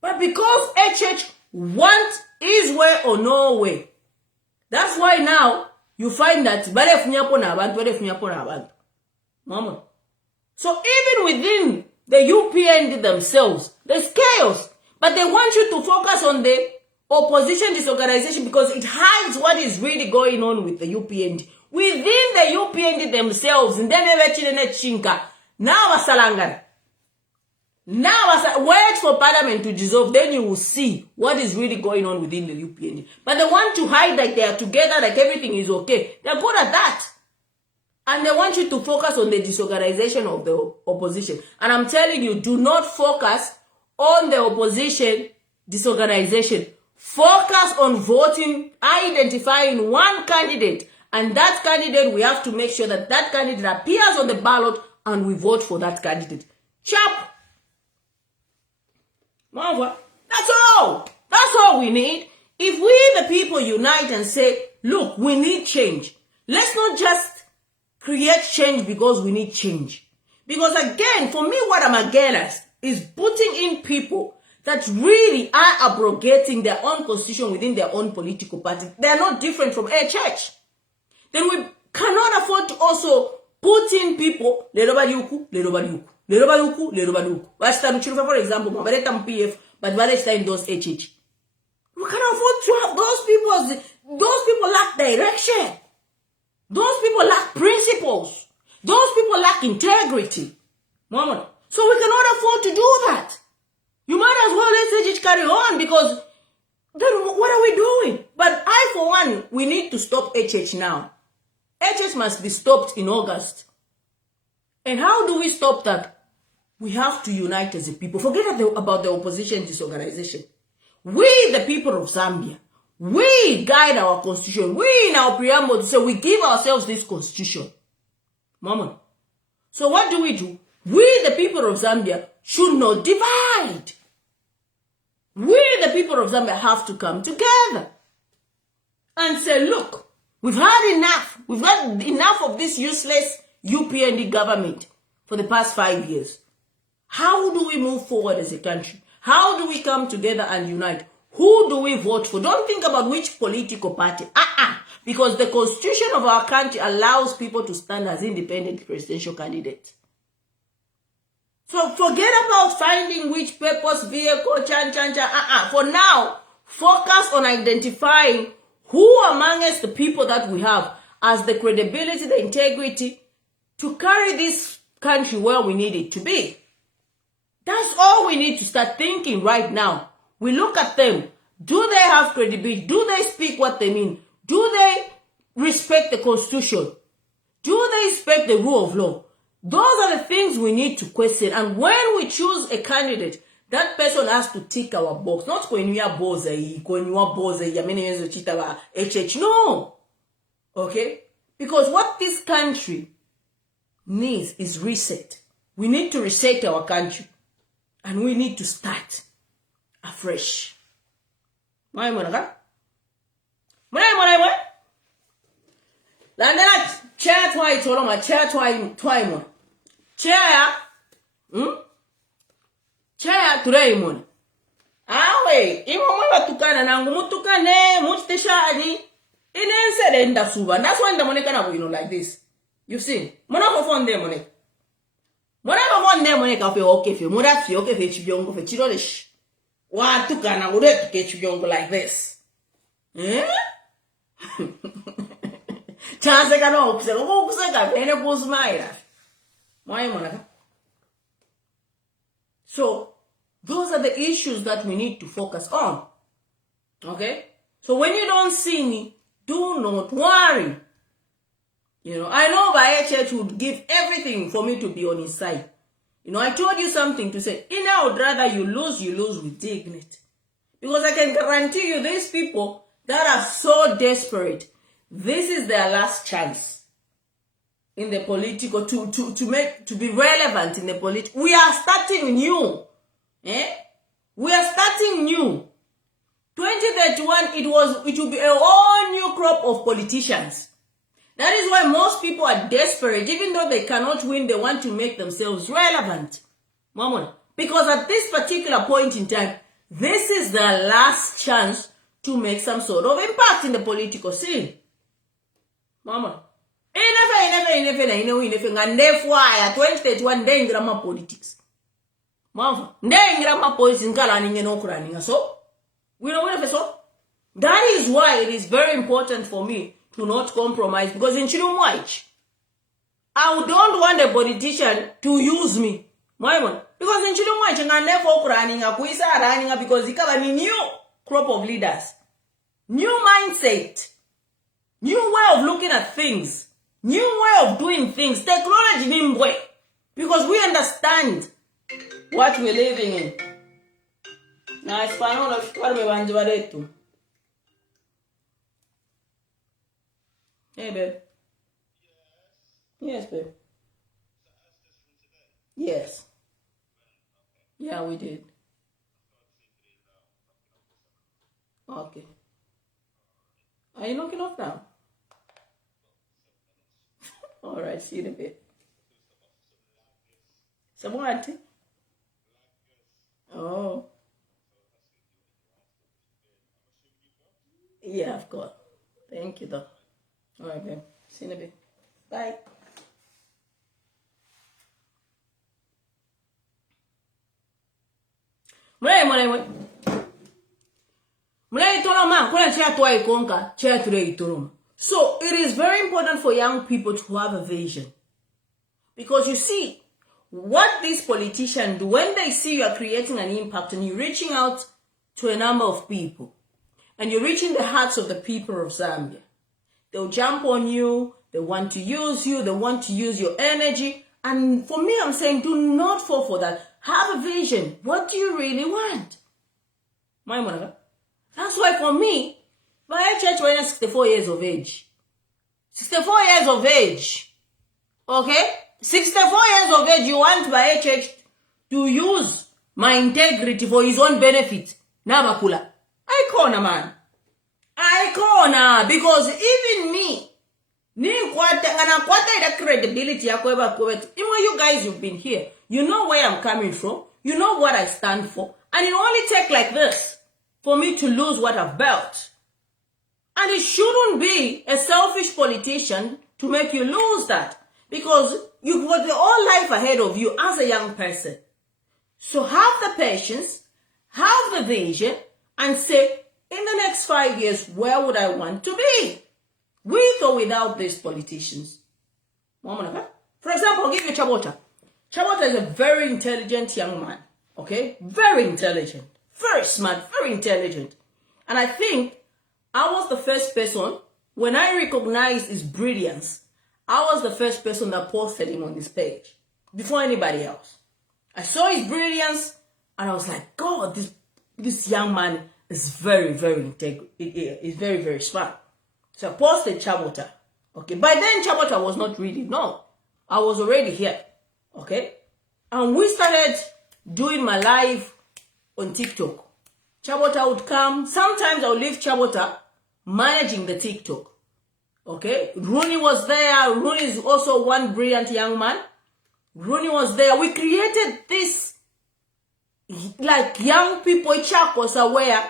But because HH wants his way or no way, that's why now you find that so even within the UPND themselves, there's chaos. But they want you to focus on the opposition disorganization because it hides what is really going on with the UPND. Within the UPND themselves, now wait for parliament to dissolve, then you will see what is really going on within the UPND. But they want to hide like they are together, like everything is okay. They're good at that. And they want you to focus on the disorganization of the opposition. And I'm telling you, do not focus on the opposition disorganization. Focus on voting, identifying one candidate. And that candidate, we have to make sure that that candidate appears on the ballot and we vote for that candidate. Chap! That's all. That's all we need. If we, the people, unite and say, look, we need change. Let's not just create change because we need change. Because again, for me, what I'm against is putting in people that really are abrogating their own constitution within their own political party. They are not different from a church. Then we cannot afford to also put in people, for example, PF, but in those HH. We cannot afford to have those people. Those people lack direction. Those people lack principles. Those people lack integrity. So we cannot afford to do that. You might as well let HH carry on because then what are we doing? But I, for one, we need to stop HH now. HH must be stopped in August. And how do we stop that? We have to unite as a people. Forget about the opposition disorganization. We, the people of Zambia, we guide our constitution. We, in our preamble, say we give ourselves this constitution. Mama. So what do? We, the people of Zambia, should not divide. We, the people of Zambia, have to come together and say, look, we've had enough. We've had enough of this useless UPND government for the past 5 years. How do we move forward as a country? How do we come together and unite? Who do we vote for? Don't think about which political party. Because the constitution of our country allows people to stand as independent presidential candidates. So forget about finding which purpose, vehicle, For now, focus on identifying who amongst the people that we have has the credibility, the integrity to carry this country where we need it to be. That's all we need to start thinking right now. We look at them. Do they have credibility? Do they speak what they mean? Do they respect the Constitution? Do they respect the rule of law? Those are the things we need to question. And when we choose a candidate, that person has to tick our box. Not when you are HH. No. Okay? Because what this country needs is reset. We need to reset our country. And we need to start afresh. Landana chair twai toloma chair twai mon. Chair Tureimon. Awe, imamwa tukana nangu mutukane mutishadi. Inense denda suba. That's why the money can like this. You've seen. Monako phone them money. Monako phone them money kafe okay fe. Murafi okay fe chibiongo fe chirolish. Wa tukana ure tuke chibiongo like this. Chance kano opse. Ko opse ka ene posmaira. Moye monaka. So, those are the issues that we need to focus on. Okay? So when you don't see me, do not worry. You know, I know Church would give everything for me to be on his side. You know, I told you something to say, I would rather you lose with dignity. Because I can guarantee you, these people that are so desperate, this is their last chance in the political to be relevant in the political. We are starting new. We are starting new. 2031, it will be a whole new crop of politicians. That is why most people are desperate. Even though they cannot win, they want to make themselves relevant. Mama, because at this particular point in time, this is their last chance to make some sort of impact in the political scene. Mama. Nga 2031 ndengira ma politics. Mama, ndengira ma politics ngala ninge no kuraninga. So, we know what so. That is why it is very important for me to not compromise, because in Chirumwach, I don't want a politician to use me. Because in Chirumwach, I never kuraninga kuisa araninga because ikaba ni new crop of leaders. New mindset. New way of looking at things. New way of doing things. Technology being way. Because we understand what we're living in. Now, it's fine. Hey, babe. Yes, babe. Yes. Yeah, we did. Okay. Are you knocking off now? All right, see you in a bit. Someone, auntie? Oh. Yeah, of course. Thank you, though. All right, babe. See you in a bit. Bye. So it is very important for young people to have a vision. Because you see, what these politicians do, when they see you are creating an impact and you're reaching out to a number of people, and you're reaching the hearts of the people of Zambia, they'll jump on you, they want to use you, they want to use your energy. And for me, I'm saying, do not fall for that. Have a vision. What do you really want? That's why for me, my church when I'm 64 years of age. 64 years of age. Okay? 64 years of age, you want my church to use my integrity for his own benefit. Namakula. I corner, man. I corner. Because even me, the credibility, you guys, you've been here. You know where I'm coming from. You know what I stand for. And it only take like this for me to lose what I've built. And it shouldn't be a selfish politician to make you lose that. Because you've got the whole life ahead of you as a young person. So have the patience, have the vision, and say, in the next 5 years, where would I want to be? With or without these politicians. For example, I'll give you Chabota. Chabota is a very intelligent young man. Okay? Very intelligent. Very smart. Very intelligent. And I think I was the first person, when I recognized his brilliance, I was the first person that posted him on this page. Before anybody else. I saw his brilliance, and I was like, God, this young man is very, very integral. He's very, very smart. So I posted Chabota. Okay, by then Chabota was not really known. I was already here. Okay, and we started doing my live on TikTok. Chabota would come. Sometimes I would leave Chabota managing the TikTok. Okay, Rooney was there. Rooney is also one brilliant young man. Rooney was there. We created this, like, young people, Chakos aware.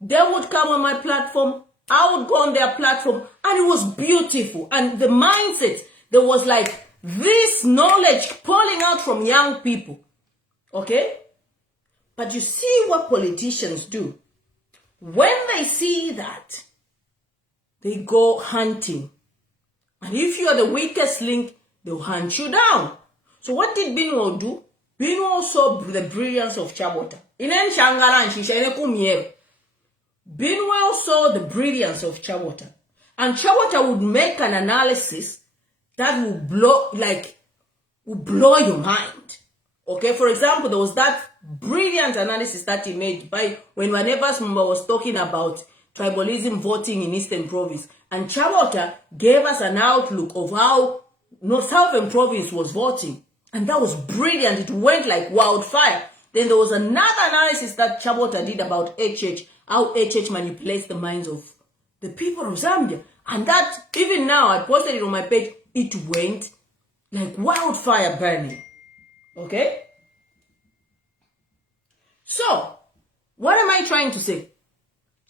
They would come on my platform. I would go on their platform, and it was beautiful. And the mindset, there was like this knowledge pouring out from young people. Okay? But you see what politicians do. When they see that, they go hunting. And if you are the weakest link, they'll hunt you down. So what did Binwo do? Binwo saw the brilliance of Chabota. Binwo saw the brilliance of Chabota. And Chabota would make an analysis that would blow your mind. Okay, for example, there was that brilliant analysis that he made when Waneva's member was talking about tribalism voting in Eastern Province. And Chabota gave us an outlook of how Southern Province was voting. And that was brilliant. It went like wildfire. Then there was another analysis that Chabota did about HH, how HH manipulates the minds of the people of Zambia. And that, even now, I posted it on my page, it went like wildfire burning. Okay? So, what am I trying to say?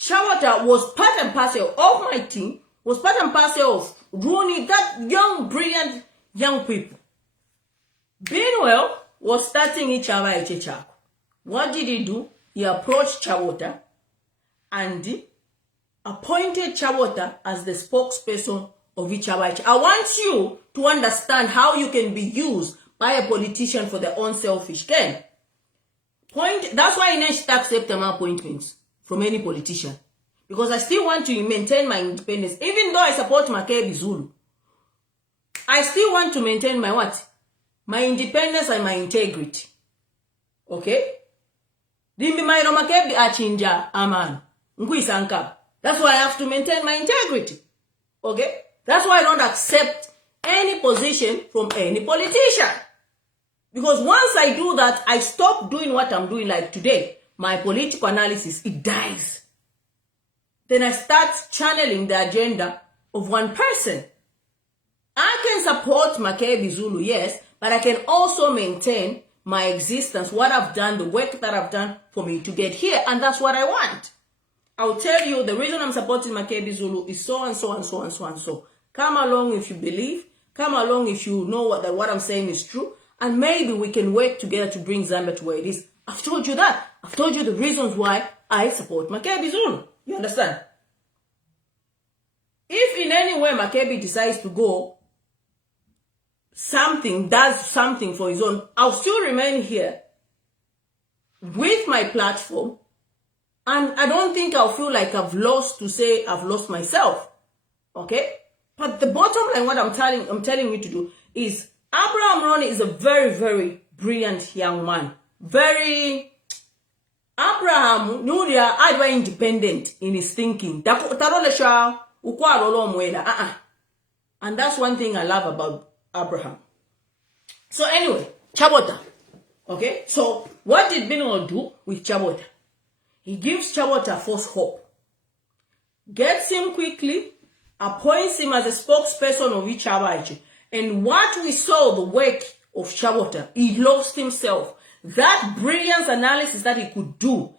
Chabota was part and parcel of my team, was part and parcel of Rooney, that young, brilliant young people. Binwell was starting HH. What did he do? He approached Chabota and appointed Chabota as the spokesperson of Ichabaich. I want you to understand how you can be used by a politician for their own selfish gain. That's why I didn't accept my appointments from any politician. Because I still want to maintain my independence. Even though I support Makebi Zulu, I still want to maintain my what? My independence and my integrity. Okay? Dimbi Mairo Makebi achinja aman. That's why I have to maintain my integrity. Okay? That's why I don't accept any position from any politician. Because once I do that, I stop doing what I'm doing like today. My political analysis, it dies. Then I start channeling the agenda of one person. I can support Makebi Zulu, yes, but I can also maintain my existence, what I've done, the work that I've done for me to get here, and that's what I want. I'll tell you the reason I'm supporting Makebi Zulu is so and so and so and so and so. Come along if you believe. Come along if you know that what I'm saying is true. And maybe we can work together to bring Zambia to where it is. I've told you that. I've told you the reasons why I support Makebi Zulu. You understand? If in any way Makebi decides to go does something for his own, I'll still remain here with my platform. And I don't think I'll feel like I've lost myself. Okay? But the bottom line, what I'm telling you to do is, Abraham Ronnie is a very, very brilliant young man. Abraham, Nuria, I independent in his thinking. And that's one thing I love about Abraham. So anyway, Chabota. Okay? So what did Bino do with Chabota? He gives Chabota false hope. Gets him quickly, appoints him as a spokesperson of Ichabaich. And what we saw, the work of Chabota, he lost himself. that brilliant analysis that he could do,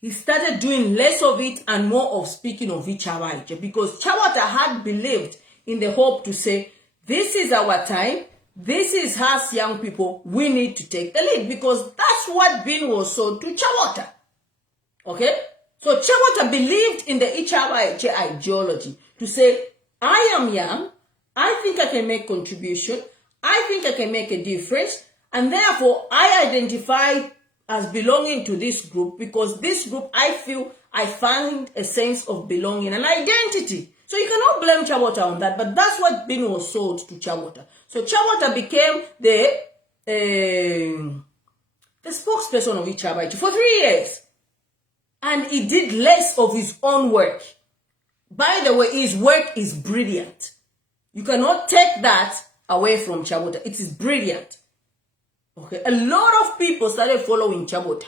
he started doing less of it and more of speaking of Ichawaije, because Chawata had believed in the hope to say, this is our time, this is us young people, we need to take the lead, because that's what Bin was sold to Chawata. Okay? So Chawata believed in the Ichawaije ideology to say, I am young, I think I can make contribution, I think I can make a difference, and therefore I identify as belonging to this group, because this group, I feel I find a sense of belonging and identity. So you cannot blame Chawata on that, but that's what Bin was sold to Chawata. So Chawata became the spokesperson of Ichawaije for 3 years. And he did less of his own work. By the way, his work is brilliant. You cannot take that away from Chawata. It is brilliant. Okay, a lot of people started following Chawata.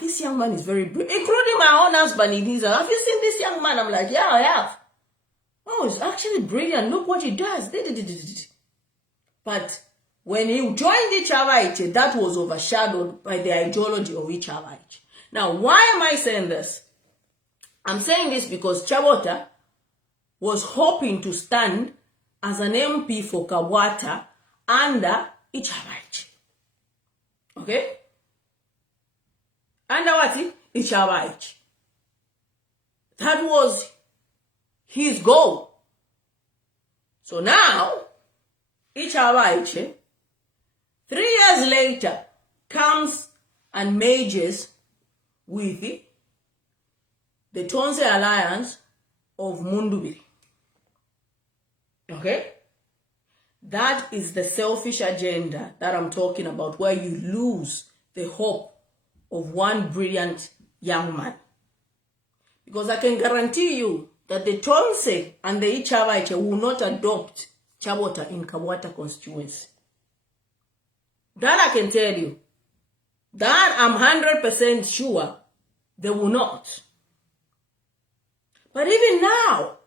This young man is very brilliant, including my own husband. Have you seen this young man? I'm like, yeah, I have. Oh, it's actually brilliant. Look what he does. But when he joined Ichawaije, that was overshadowed by the ideology of Ichawaije. Now, why am I saying this? I'm saying this because Chawata was hoping to stand as an MP for Kabwata under Ichawaije. Okay? Under what? Ichawaije. That was his goal. So now, Ichawaije, 3 years later, comes and merges with the Tonse alliance of Mundubiri. Okay? That is the selfish agenda that I'm talking about, where you lose the hope of one brilliant young man. Because I can guarantee you that the Tonse and the Ichawaije will not adopt Chawata in Kabwata constituency. That I can tell you. That I'm 100% sure they will not. But even now,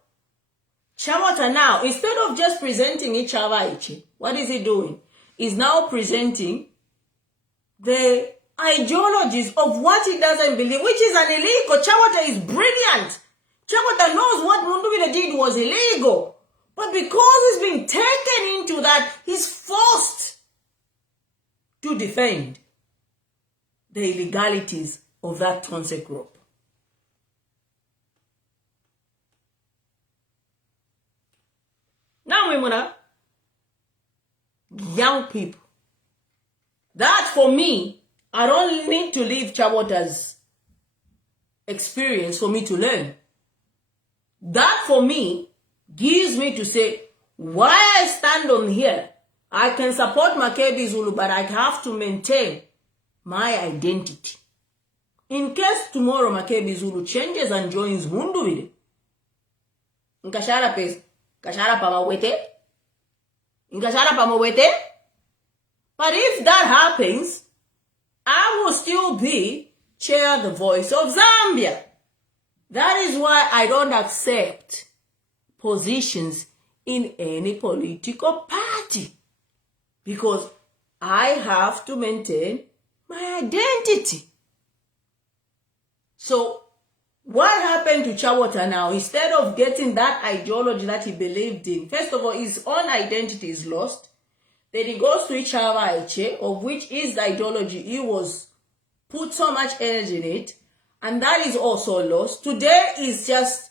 Chawata now, instead of just presenting Ichawaije, what is he doing? He's now presenting the ideologies of what he doesn't believe, which is an illegal. Chawata is brilliant. Chawata knows what Mundubile did was illegal. But because he's been taken into that, he's forced to defend the illegalities of that Tonse group. Now, women, young people, that for me, I don't need to leave Chawata's experience for me to learn. That for me gives me to say, why I stand on here, I can support Makebi Zulu, but I have to maintain my identity. In case tomorrow Makebi Zulu changes and joins Mundubile, Nkashara pesa, Kashara pamawete, Nkashara pamawete. But if that happens, I will still be chair the voice of Zambia. That is why I don't accept positions in any political party. Because I have to maintain my identity. So, what happened to Chawata now? Instead of getting that ideology that he believed in, first of all, his own identity is lost. Then he goes to Ichawaije, of which his ideology, he was put so much energy in it, and that is also lost. Today is just,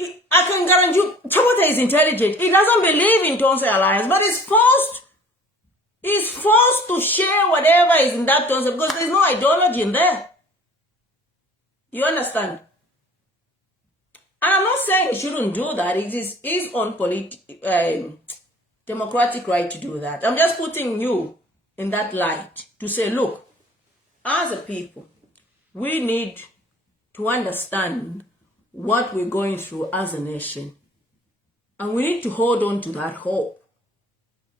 I can guarantee you, Chawata is intelligent. He doesn't believe in Tonse alliance, but he's forced to share whatever is in that Tonse because there's no ideology in there. You understand? And I'm not saying he shouldn't do that. It is his own democratic right to do that. I'm just putting you in that light to say, look, as a people, we need to understand what we're going through as a nation. And we need to hold on to that hope.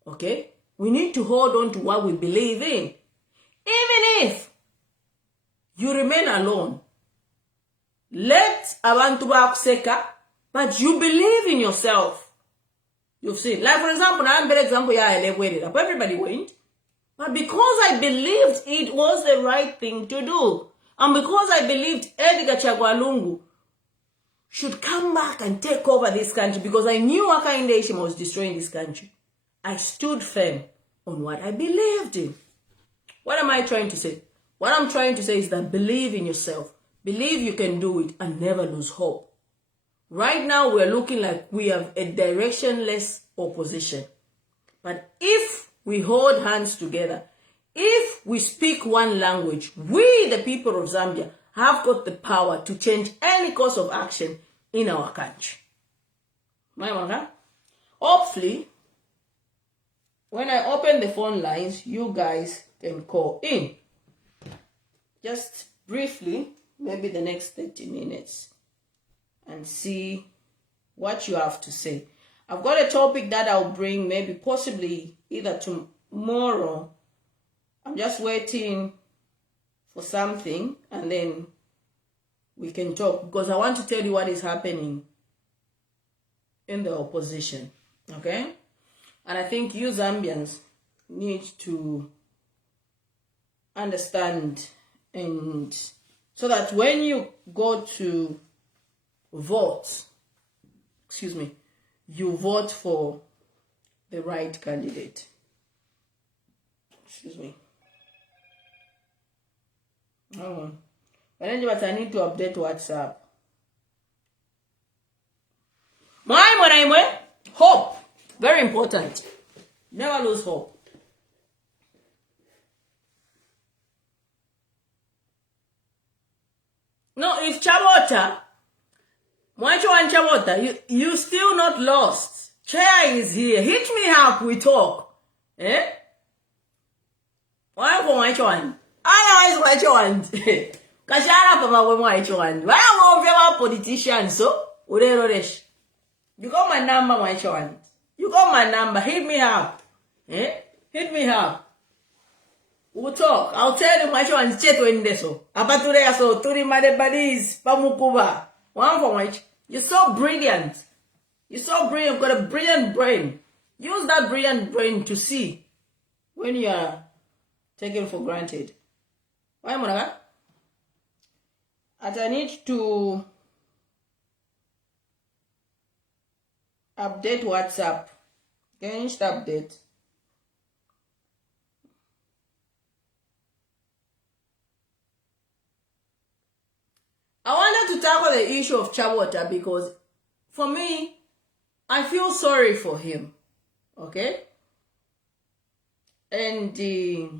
Okay? We need to hold on to what we believe in. Even if you remain alone, let abantu bakuseka, but you believe in yourself. You've seen. Like for example, now I'm better example, everybody went. But because I believed it was the right thing to do, and because I believed Edgar Chagwa Lungu should come back and take over this country, because I knew Hakainde Hichilema was destroying this country, I stood firm on what I believed in. What am I trying to say? What I'm trying to say is that believe in yourself. Believe you can do it and never lose hope. Right now, we're looking like we have a directionless opposition. But if we hold hands together, if we speak one language, we, the people of Zambia, have got the power to change any course of action in our country. Hopefully, when I open the phone lines, you guys can call in. Just briefly, maybe the next 30 minutes, and see what you have to say. I've got a topic that I'll bring maybe possibly either tomorrow. I'm just waiting for something, and then we can talk, because I want to tell you what is happening in the opposition. Okay? And I think you Zambians need to understand, and so that when you go to vote, you vote for the right candidate. Oh. But I need to update WhatsApp. Hope. Very important. Never lose hope. No, if Chabota, you still not lost. Chair is here. Hit me up, we talk. Eh? Why for which one? Otherwise, which one? Kashara papa when which one? Why won't politician so? You got my number, which one? You got my number. Hit me up. Eh? Hit me up. We'll talk. I'll tell you which one's cheto in this. Apature so turi made badis pamukuba. One for which. You're so brilliant. You're so brilliant. You've got a brilliant brain. Use that brilliant brain to see when you are taken for granted. Why Monaga? As I need to update WhatsApp. Can you update? I wanted to tackle the issue of Chabota because, for me, I feel sorry for him. Okay? And again,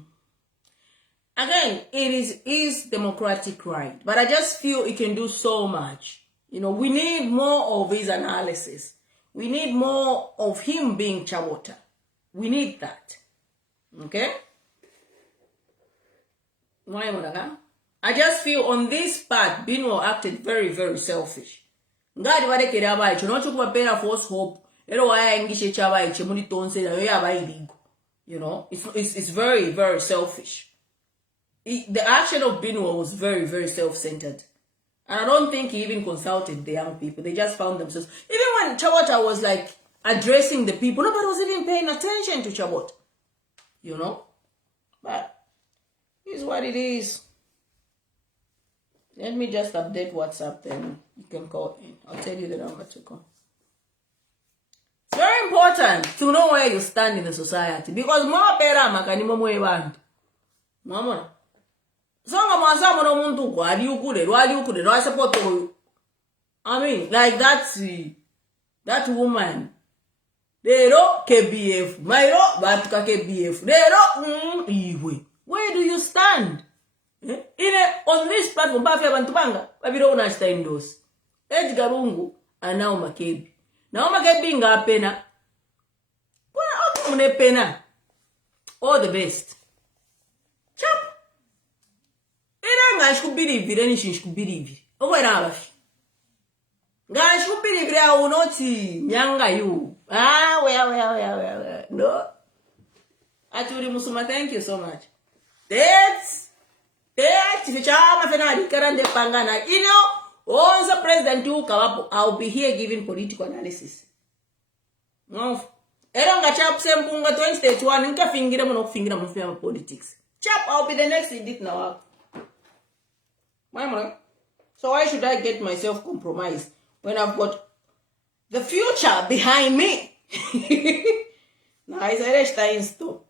it is his democratic right. But I just feel he can do so much. You know, we need more of his analysis. We need more of him being Chabota. We need that. Okay? I just feel on this part, Binwo acted very, very selfish. Ngadi wadekere abayicho, no chukubapera force hope. Ero waya ingishe chabayicho, muni Tonse na yoya abayilingo. You know, it's very, very selfish. The action of Binwo was very, very self-centered. And I don't think he even consulted the young people. They just found themselves. Even when Chabota was like addressing the people, nobody was even paying attention to Chabota. You know? But it's what it is. Let me just update WhatsApp, then you can call in. I'll tell you the number to call. It's very important to know where you stand in the society, because more pera makani momo ebantu. Mama. Songa mwanza mono muntu kwa ali ukule lo support you. I mean, like that woman. Lero KBF, mairo batuka KBF. Lero iwe. Where do you stand? On this platform, bafi abantu banga babiro unashita indoors. Edgar Lungu anao makebi. Nao makebi ngapena. Kwa mune pena. All the best. Chap. Ina ngashikubirivire nishishikubirivire. Okwera abafi. Ngashikubirivire unoti nyanga you. Where. No. Aturi Musuma, thank you so much. That's you know, once a president I'll be here giving political analysis. No, Era nga chap sempunga 2031 nikafingira muno kufingira mu film politics. Chap, I'll be the next edit now. So why should I get myself compromised when I've got the future behind me? Nice, I time stop.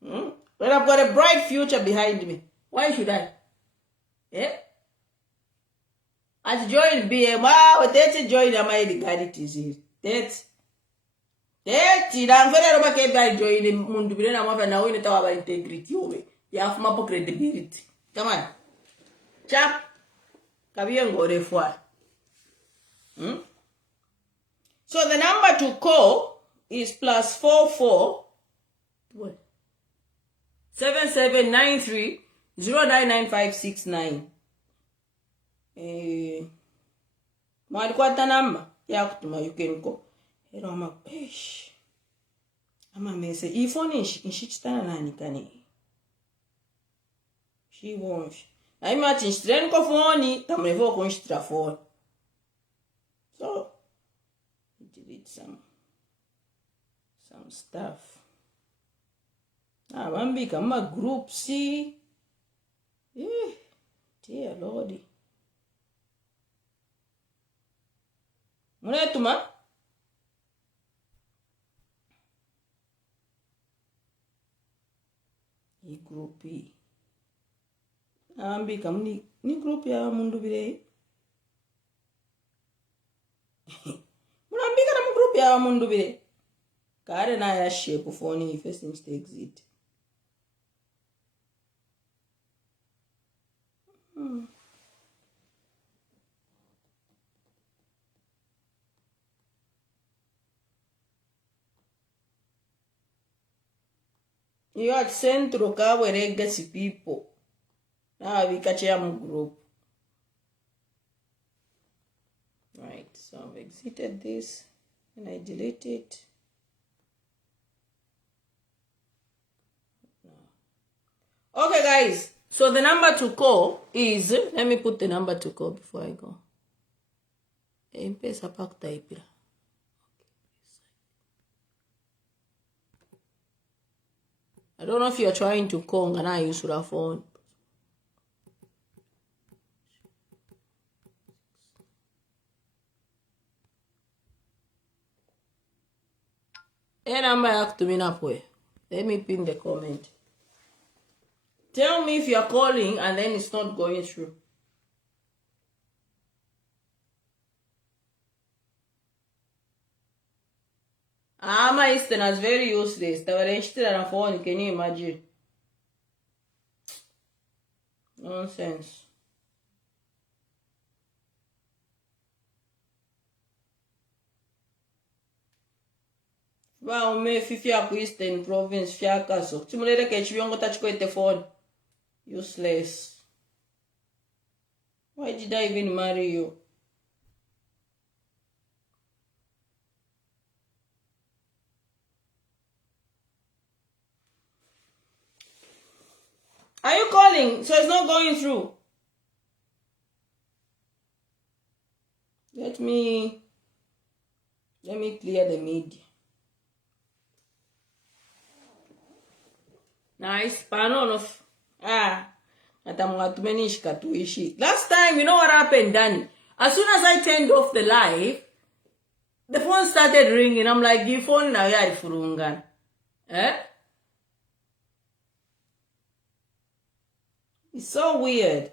When I've got a bright future behind me, why should I? Yeah? As join BM, wow, that's join my legalities. That's I'm very romantic by joining Mundubina and now in our integrity. You have my credibility. Come on. Chap, Kabian go de fois. So the number to call is +44 what? 7793 099569. Mwalikwata number ya kutuma you can call. Hello ama ama mese ifone inshitana nani kani. She won't. I imagine strength ko phone tamrevo ko inshitra phone. So delete some stuff. Bambi kama group C. Dear Lordy. Munetuma? I group E. Bambi kama ni group ya mundu bile. Munambika na group ya mundu bile. Kare na ya shape phone first insta exit. You are centro kawe legacy people. Now we catch them group. Right, so I've exited this and I delete it. Okay, guys. So the number to call is, let me put the number to call before I go. I don't know if you're trying to call and I use your phone. Number let me pin the comment. Tell me if you're calling and then it's not going through. My Eastern is very useless. They were registered on a phone, can you imagine? Nonsense. Wow, me fifia ku Eastern province fiaka so. Timulere ke chibiongo tachikoete phone. Useless. Why did I even marry you? Are you calling? So it's not going through. Let me clear the media. Nice. Panon of last time, you know what happened, Danny? As soon as I turned off the live, the phone started ringing. I'm like, the phone na yari furungan. It's so weird.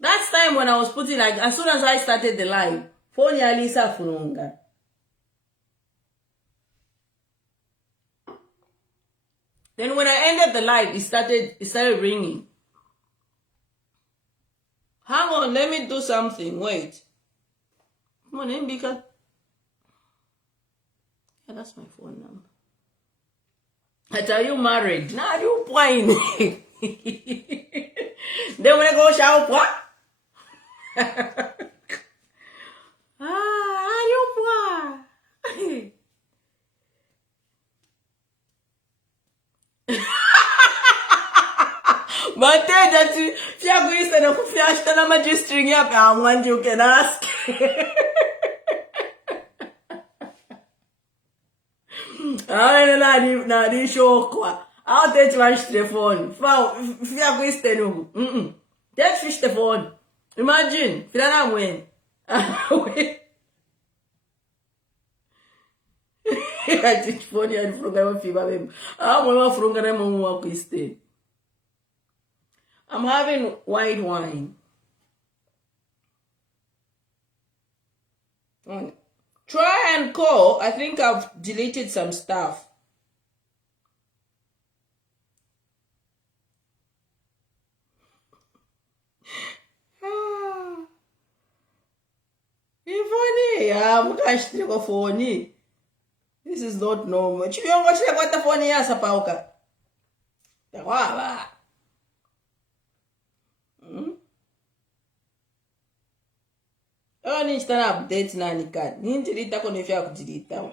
That's time when I was putting, like, as soon as I started the live, phone ya Lisa furungan. Then when I ended the live, it started ringing. Hang on, let me do something. Wait. Come on, Mbika. Yeah, that's my phone number. Are you married? Nah, you playing. Then when I go shower, what? You boy. But that you are going to fiash the magistring up and when you can ask. Na di shokwa. I'll take my telephone. Fia go stenu. Take fish the phone. Imagine, filana when. I think phone ya frunga fiba mem. Mwa frunga na mwa ku stay. I'm having white wine. Try and call. I think I've deleted some stuff. This is not normal. Chiviongochile kwata phone yasa pauka. Takwaba. Ni chitana update na nikani. Ni ndirita ko nefya kudirita.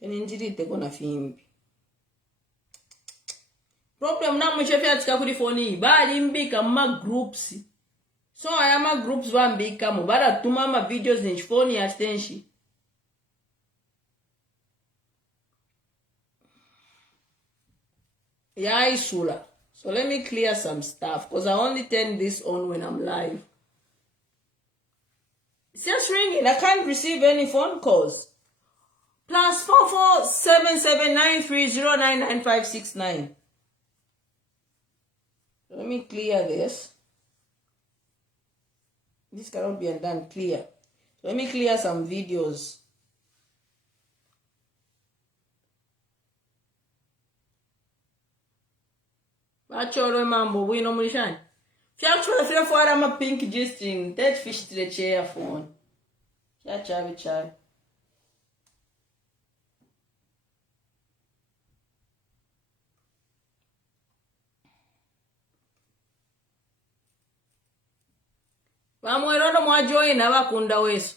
Ni ndirite ko na fimbi. Problem na mshefya tika kuri phone bali mbika ma groups. So aya ma groups wa mbika mu bala tuma ma videos ni phone ya tenshi. Yeah, Isula. So let me clear some stuff because I only turn this on when I'm live. It's just ringing. I can't receive any phone calls. +447793099569. Let me clear this. This cannot be undone. Clear. So let me clear some videos. Achoro mambo wino mulishani. Fiachora fia fuara ma pink G-string. That fish to the chair phone. Chavi. Vamwerono mwa join abakunda weso.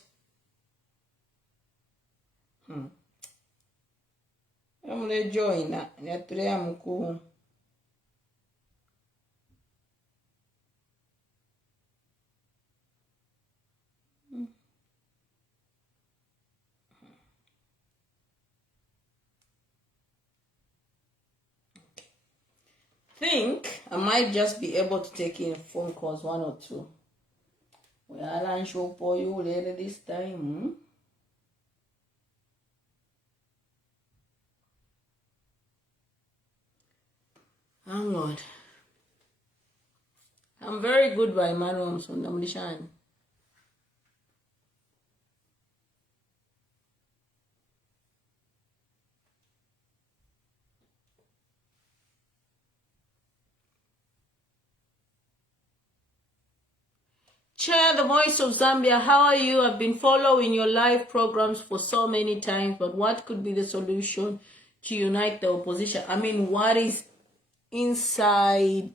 Amule join ni atulea mkuu. Think I might just be able to take in phone calls, 1 or 2. Well, I'll show for you later this time. Hang on. I'm very good by Emmanuel Msondamulishan. Chair, the Voice of Zambia, how are you? I've been following your live programs for so many times, but what could be the solution to unite the opposition? I mean, what is inside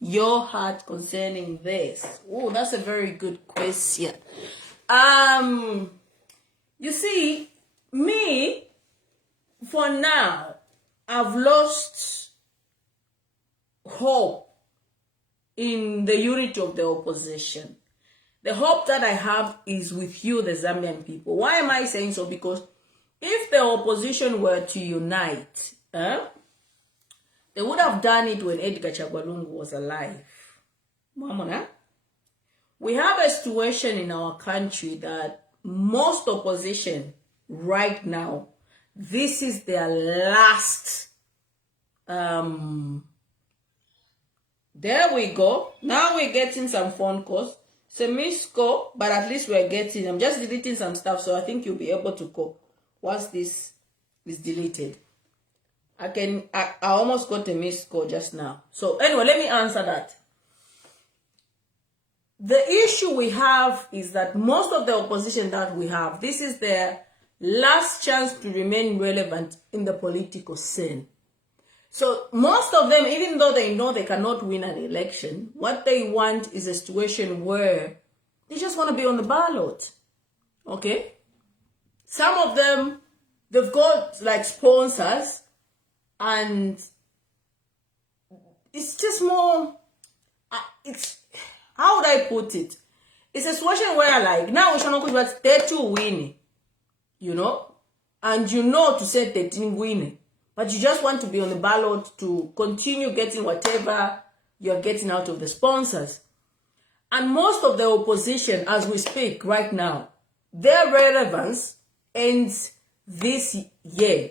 your heart concerning this? Oh, that's a very good question. You see, me, for now, I've lost hope in the unity of the opposition. The hope that I have is with you, the Zambian people. Why am I saying so? Because if the opposition were to unite, they would have done it when Edgar Chagwalungu was alive. Mamona? We have a situation in our country that most opposition right now, this is their last there we go. Now we're getting some phone calls. It's a missed call, but at least we're getting. I'm just deleting some stuff, so I think you'll be able to call once this is deleted. I almost got a missed call just now. So anyway, let me answer that. The issue we have is that most of the opposition that we have, this is their last chance to remain relevant in the political scene. So most of them, even though they know they cannot win an election, what they want is a situation where they just want to be on the ballot. Okay? Some of them, they've got like sponsors. And it's just more, it's, how would I put it? It's a situation where, like, now we should not go 30 winning, you know, and you know to say 13 winning, but you just want to be on the ballot to continue getting whatever you're getting out of the sponsors. And most of the opposition, as we speak right now, their relevance ends this year.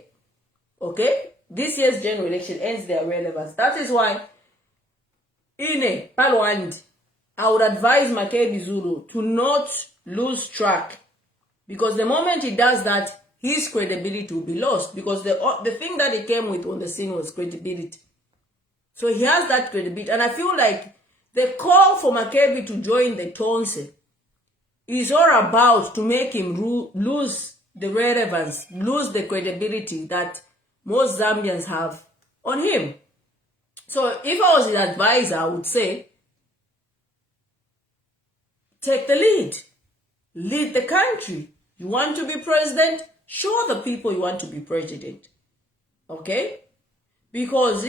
Okay? This year's general election ends their relevance. That is why, in Palwand, I would advise Makebi Zulu to not lose track. Because the moment he does that, his credibility will be lost. Because the thing that he came with on the scene was credibility. So he has that credibility. And I feel like the call for Makebi to join the Tonse is all about to make him lose the relevance, lose the credibility that most Zambians have on him. So if I was his advisor, I would say, take the lead. Lead the country. You want to be president? Show the people you want to be president. Okay? Because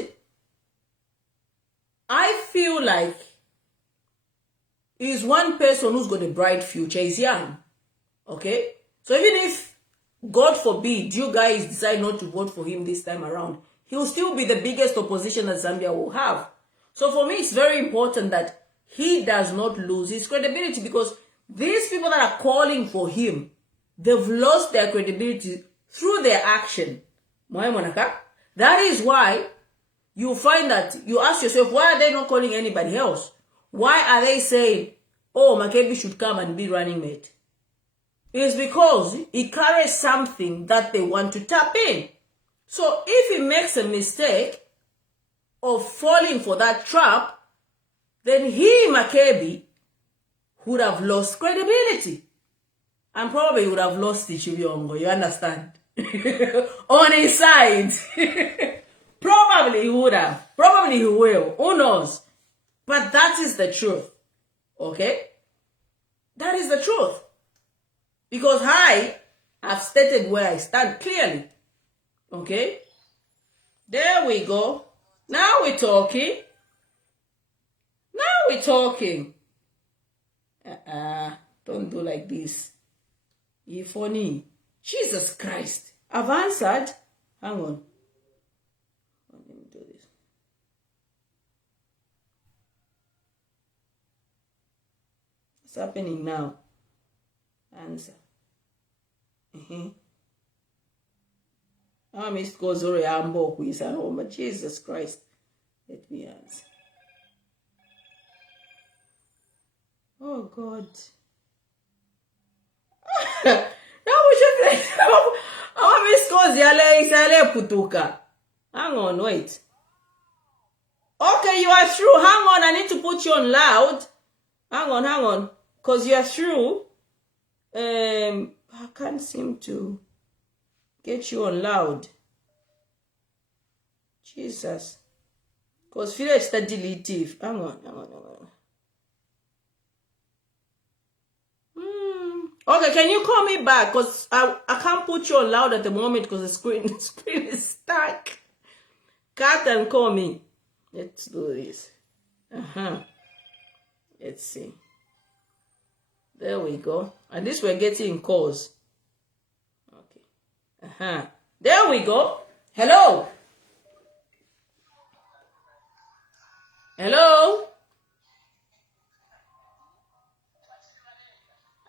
I feel like he's one person who's got a bright future. He's young. Okay? So even if, God forbid, you guys decide not to vote for him this time around, he will still be the biggest opposition that Zambia will have. So for me, it's very important that he does not lose his credibility, because these people that are calling for him, they've lost their credibility through their action. That is why you find that you ask yourself, why are they not calling anybody else? Why are they saying, oh, Makebi should come and be running mate? It's because he carries something that they want to tap in. So if he makes a mistake of falling for that trap, then he, Makebi, would have lost credibility. And probably would have lost the Chibiongo, you understand? On his side. Probably he would have. Probably he will. Who knows? But that is the truth. Okay? That is the truth. Because I have stated where I stand clearly. Okay? There we go. Now we're talking. Now we're talking. Don't do like this. You're funny. Jesus Christ. I've answered. Hang on. Let me do this. What's happening now? Answer. I missed goes over Ambo quiz and oh, but Jesus Christ. Let me answer. Oh God. Now we should I miss goes yale putuka. Hang on, wait. Okay, you are through. Hang on, I need to put you on loud. Hang on. Because you are through. I can't seem to get you on loud. Jesus. Because feel it's the deletive. Hang on. Okay, can you call me back? Because I can't put you on loud at the moment because the screen is stuck. Cut and call me. Let's do this. Let's see. There we go. At least we're getting calls. Okay. There we go. Hello. Hello.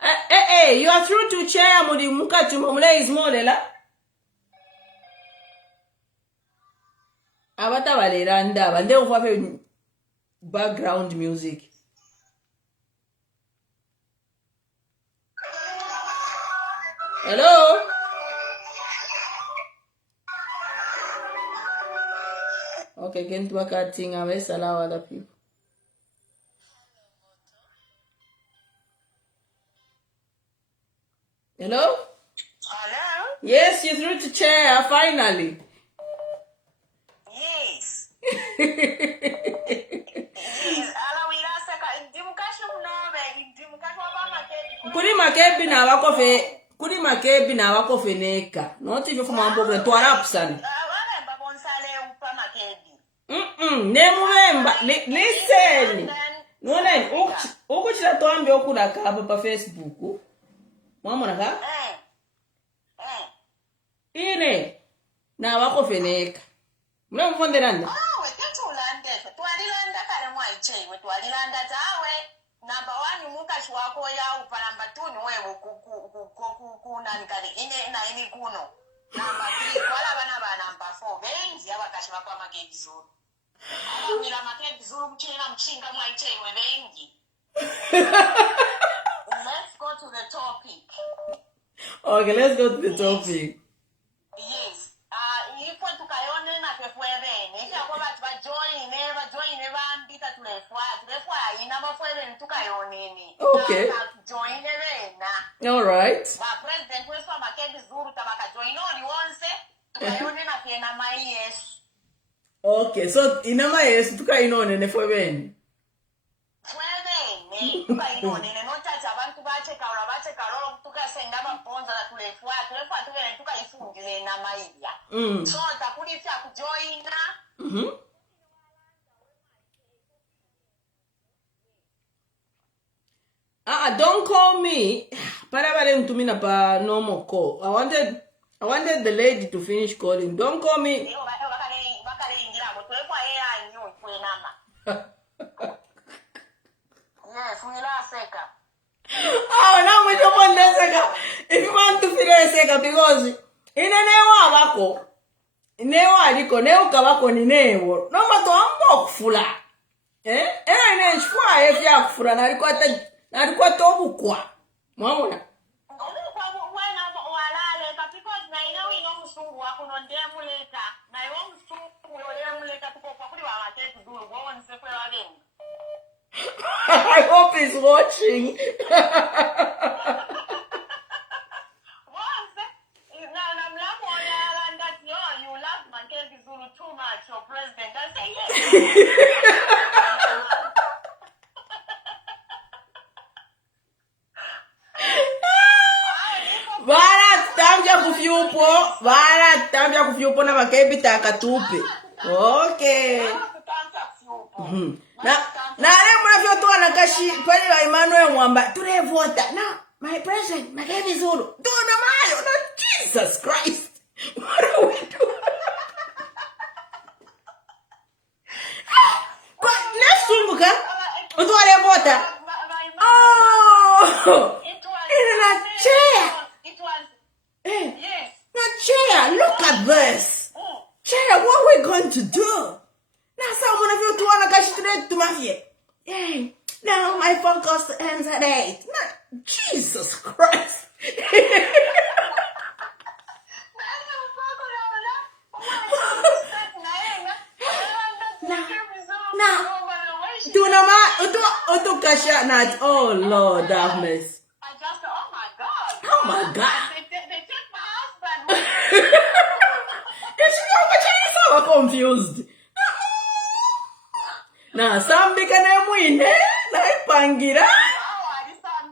Hey, you are through to chair mudi muka tumomule is modeler. Abata valeranda, but they have background music. Hello? Okay, can't work at thing. I will allow other people. Hello? Hello? Yes, you're through to chair, finally. Yes. Kuri makebi na wako feneka. Not if you from Ambo to Arab son. Nemuvemba. Listen. None. Ukuchira tuambe okudaka hapa pa Facebook. Mwamona ka? Ine. Na wako feneka. Muna mfonderanda? Wetulande. Twalilanda kale mwaiche. Twalilanda tawe. Number 1 mukashi wako ya upa. Number 2 ni wewe kuna nikali. Ine kuno. Number 3 kwala bana number 4. Benzi abakashi wako amakebi zuru. Mira makebi zuru mchina mchinga mwaiche we bengi. Let's go to the topic. Okay, let's go to the topic. Yes. Ipo tukayone na pefwebene. Ifa kwa batu bajoine bambita tulefwa ina mafwebene tukayonene. Okay. Joine bena. All right. Ba president wefa makebi zuru tabaka joine oli wonse tukayone na pena mai Yesu. Okay, so inama Yesu tukayinone nefwebene. Fwebene tukayinone no chacha abantu bacheka lolo tukasenda mabonza na tulefwa tukene tukayifungile na maiya. So takulifya kujoina. Don't call me. Parabale mtumina pa normal call. I wanted the lady to finish calling. Don't call me. Yes, we last second. Now we don't want that second. If you want to feel a second, because in a newa wako, newa aliko, neo kabako ni newo. No mato ambo kufula. Ena inenchukua ya kufula na alikuwa tobu kwa. Mwamuna? I hope he's watching. Tambia kufyupo na makebita akatupe. Okay. Na leo mnavyotoa na kashi pale wa Emmanuel Mwamba tulevota. No, my president, makebi zuru. Dona mayo, no Jesus Christ. What are we doing? Let's sunguka. Utwale vota. Oh. In a chair. Yes. Chair, look at this. Chair, what are we going to do? Now someone of you to want to go straight to my head. Yay. Now my focus ends at 8. No, Jesus Christ. Oh Lord, have mercy. Oh my God. I'm confused. Na sambika na mwine na ipangira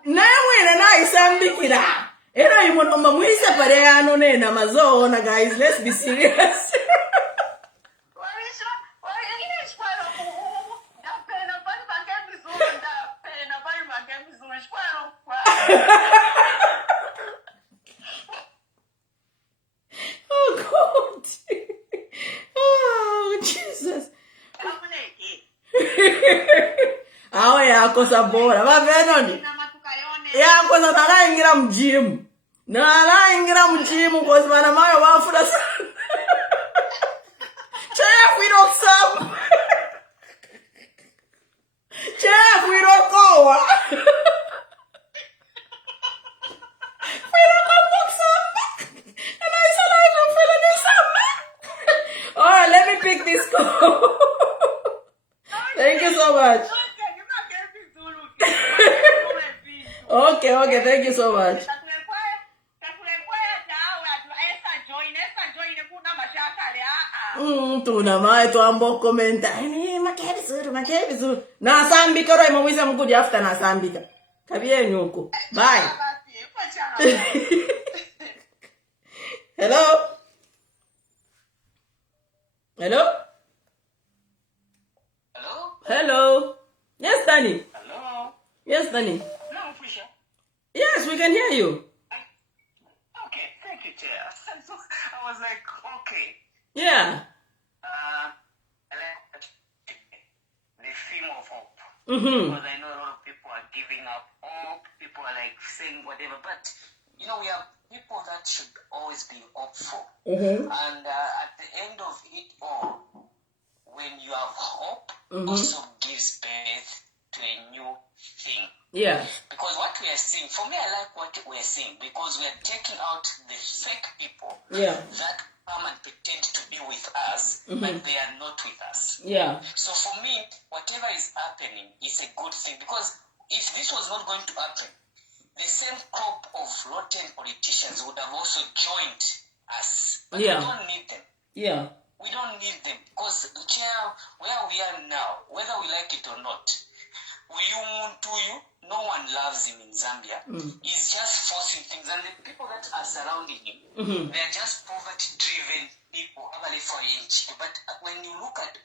na mwine na isambikira era imono mamwisa pare ano nena mazona. Guys, let's be serious. Oh God. Oh Jesus. Awe yako sabora. Vavenoni. Yako na nalaingira mjimu. Nalaingira mjimu kwa sababu mayo wafula sana. Chef, we don't sub. Chef, we don't go. We don't come back some. And I said I don't feel any some. Alright, let me pick this call. Thank you so much. Okay, thank you so much. Tuna mai tu ambo komenta. Makebi zuru. Na sambika roi mawisa mkudi after na sambika. Kabie nyuko. Bye. Hello? Hello? Yes, Danny. No, Fisher. Yes, we can hear you. Okay, thank you, Chair. I was like, okay. Yeah. I like the theme of hope. Mm-hmm. Because I know a lot of people are giving up hope. People are like saying whatever. But, you know, we have people that should always be hopeful. Mm-hmm. And at the end of it all, when you have hope, Mm-hmm. also gives birth to a new thing. Yeah. Because what we are seeing, for me, I like what we are seeing because we are taking out the fake people that come and pretend to be with us, Mm-hmm. but they are not with us. Yeah. So for me, whatever is happening is a good thing because if this was not going to happen, the same crop of rotten politicians would have also joined us. But we don't need them. Yeah. We don't need them because where we are now, whether we like it or not, no one loves him in Zambia. He's just forcing things, and the people that are surrounding him, they are just poverty-driven people. But when you look at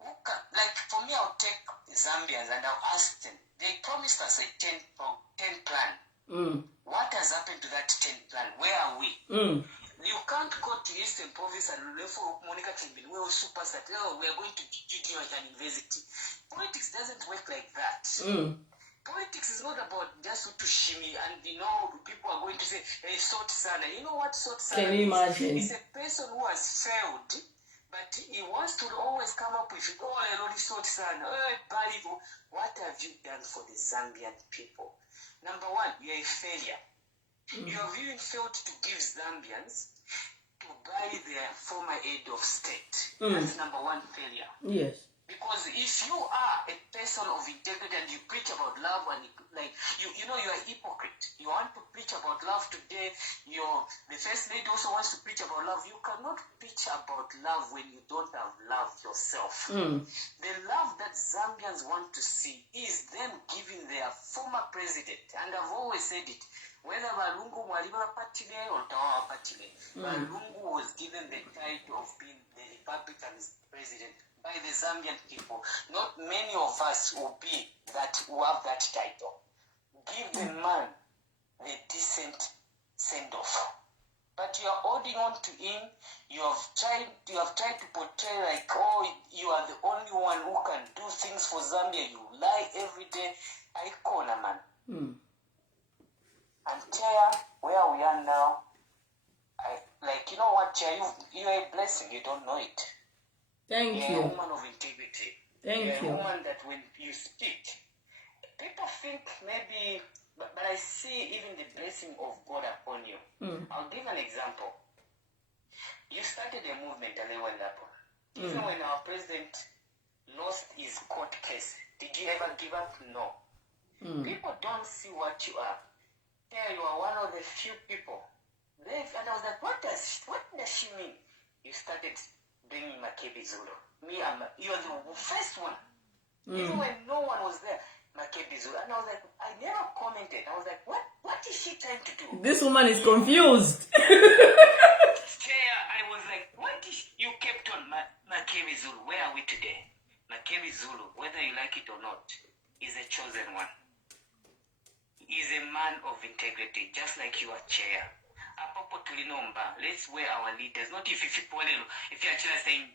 like for me, I'll take Zambians and I'll ask them. They promised us a 10 plan. What has happened to that 10 plan? Where are we? You can't go to Eastern Province and look for Monica Kimbin. We are superstar. We are going to Junior University. Politics doesn't work like that. Politics is not about just to shimmy and people are going to say, hey, Sot Sana. You know what Sot Sana is? Can you imagine? It's a person who has failed, but he wants to always come up with, I already Sot Sana. What have you done for the Zambian people? Number one, you're a failure. You have even failed to give Zambians to buy their former head of state. That's number one failure. Yes. Because if you are a person of integrity and you preach about love and you are a hypocrite. You want to preach about love today. The first lady also wants to preach about love. You cannot preach about love when you don't have love yourself. The love that Zambians want to see is them giving their former president. And I've always said it. Whether Balungu Mwaliba Patile or Tawa Patile, Balungu was given the title of being the Republican president by the Zambian people. Not many of us will have that title. Give the man a decent send-off. But you are holding on to him. You have tried to portray like, you are the only one who can do things for Zambia. You lie every day. Icon, man. And Chair, where we are now, you know what, Chair, you are a blessing. You don't know it. Thank you. You're a woman of integrity. Thank you. You're a woman that when you speak, people think maybe, but I see even the blessing of God upon you. I'll give an example. You started a movement, even when our president lost his court case. Did you ever give up? No. People don't see what you are. You are one of the few people. And I was like, what does she mean? You started bringing Makebi Zulu. You are the first one. Even when no one was there, Makebi Zulu. And I was like, I never commented. I was like, what is she trying to do? This woman is confused. Chair, I was like, you kept on Makebi Zulu. Where are we today? Makebi Zulu, whether you like it or not, is a chosen one. Is a man of integrity, just like you are, Chair. Apopo tulinomba. Let's wear our leaders. Not if you're actually saying,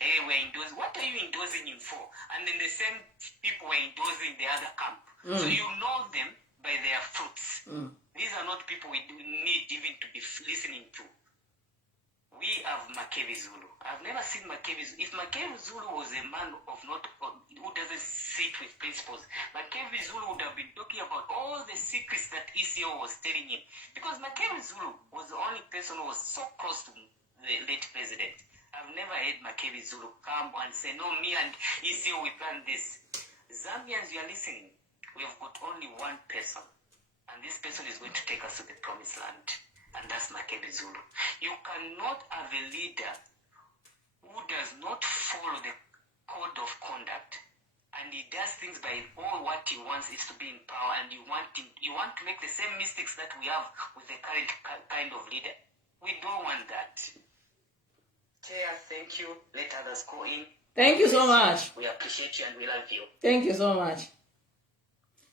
hey, we're endorsing. What are you endorsing him for? And then the same people were endorsing the other camp. So you know them by their fruits. These are not people we need even to be listening to. We have Makebi Zulu. I've never seen Makebi Zulu. If Makebi Zulu was a man who doesn't sit with principles, Makebi Zulu would have been talking about all the secrets that ECO was telling him. Because Makebi Zulu was the only person who was so close to the late president. I've never heard Makebi Zulu come and say, no, me and ECO, we plan this. Zambians, you are listening. We have got only one person. And this person is going to take us to the promised land. And that's Makebi Zulu. You cannot have a leader who does not follow the code of conduct, and he does things by all what he wants is to be in power, and you want to make the same mistakes that we have with the current kind of leader. We don't want that. Chair, thank you. Let others go in. Thank you so much. We appreciate you and we love you. Thank you so much.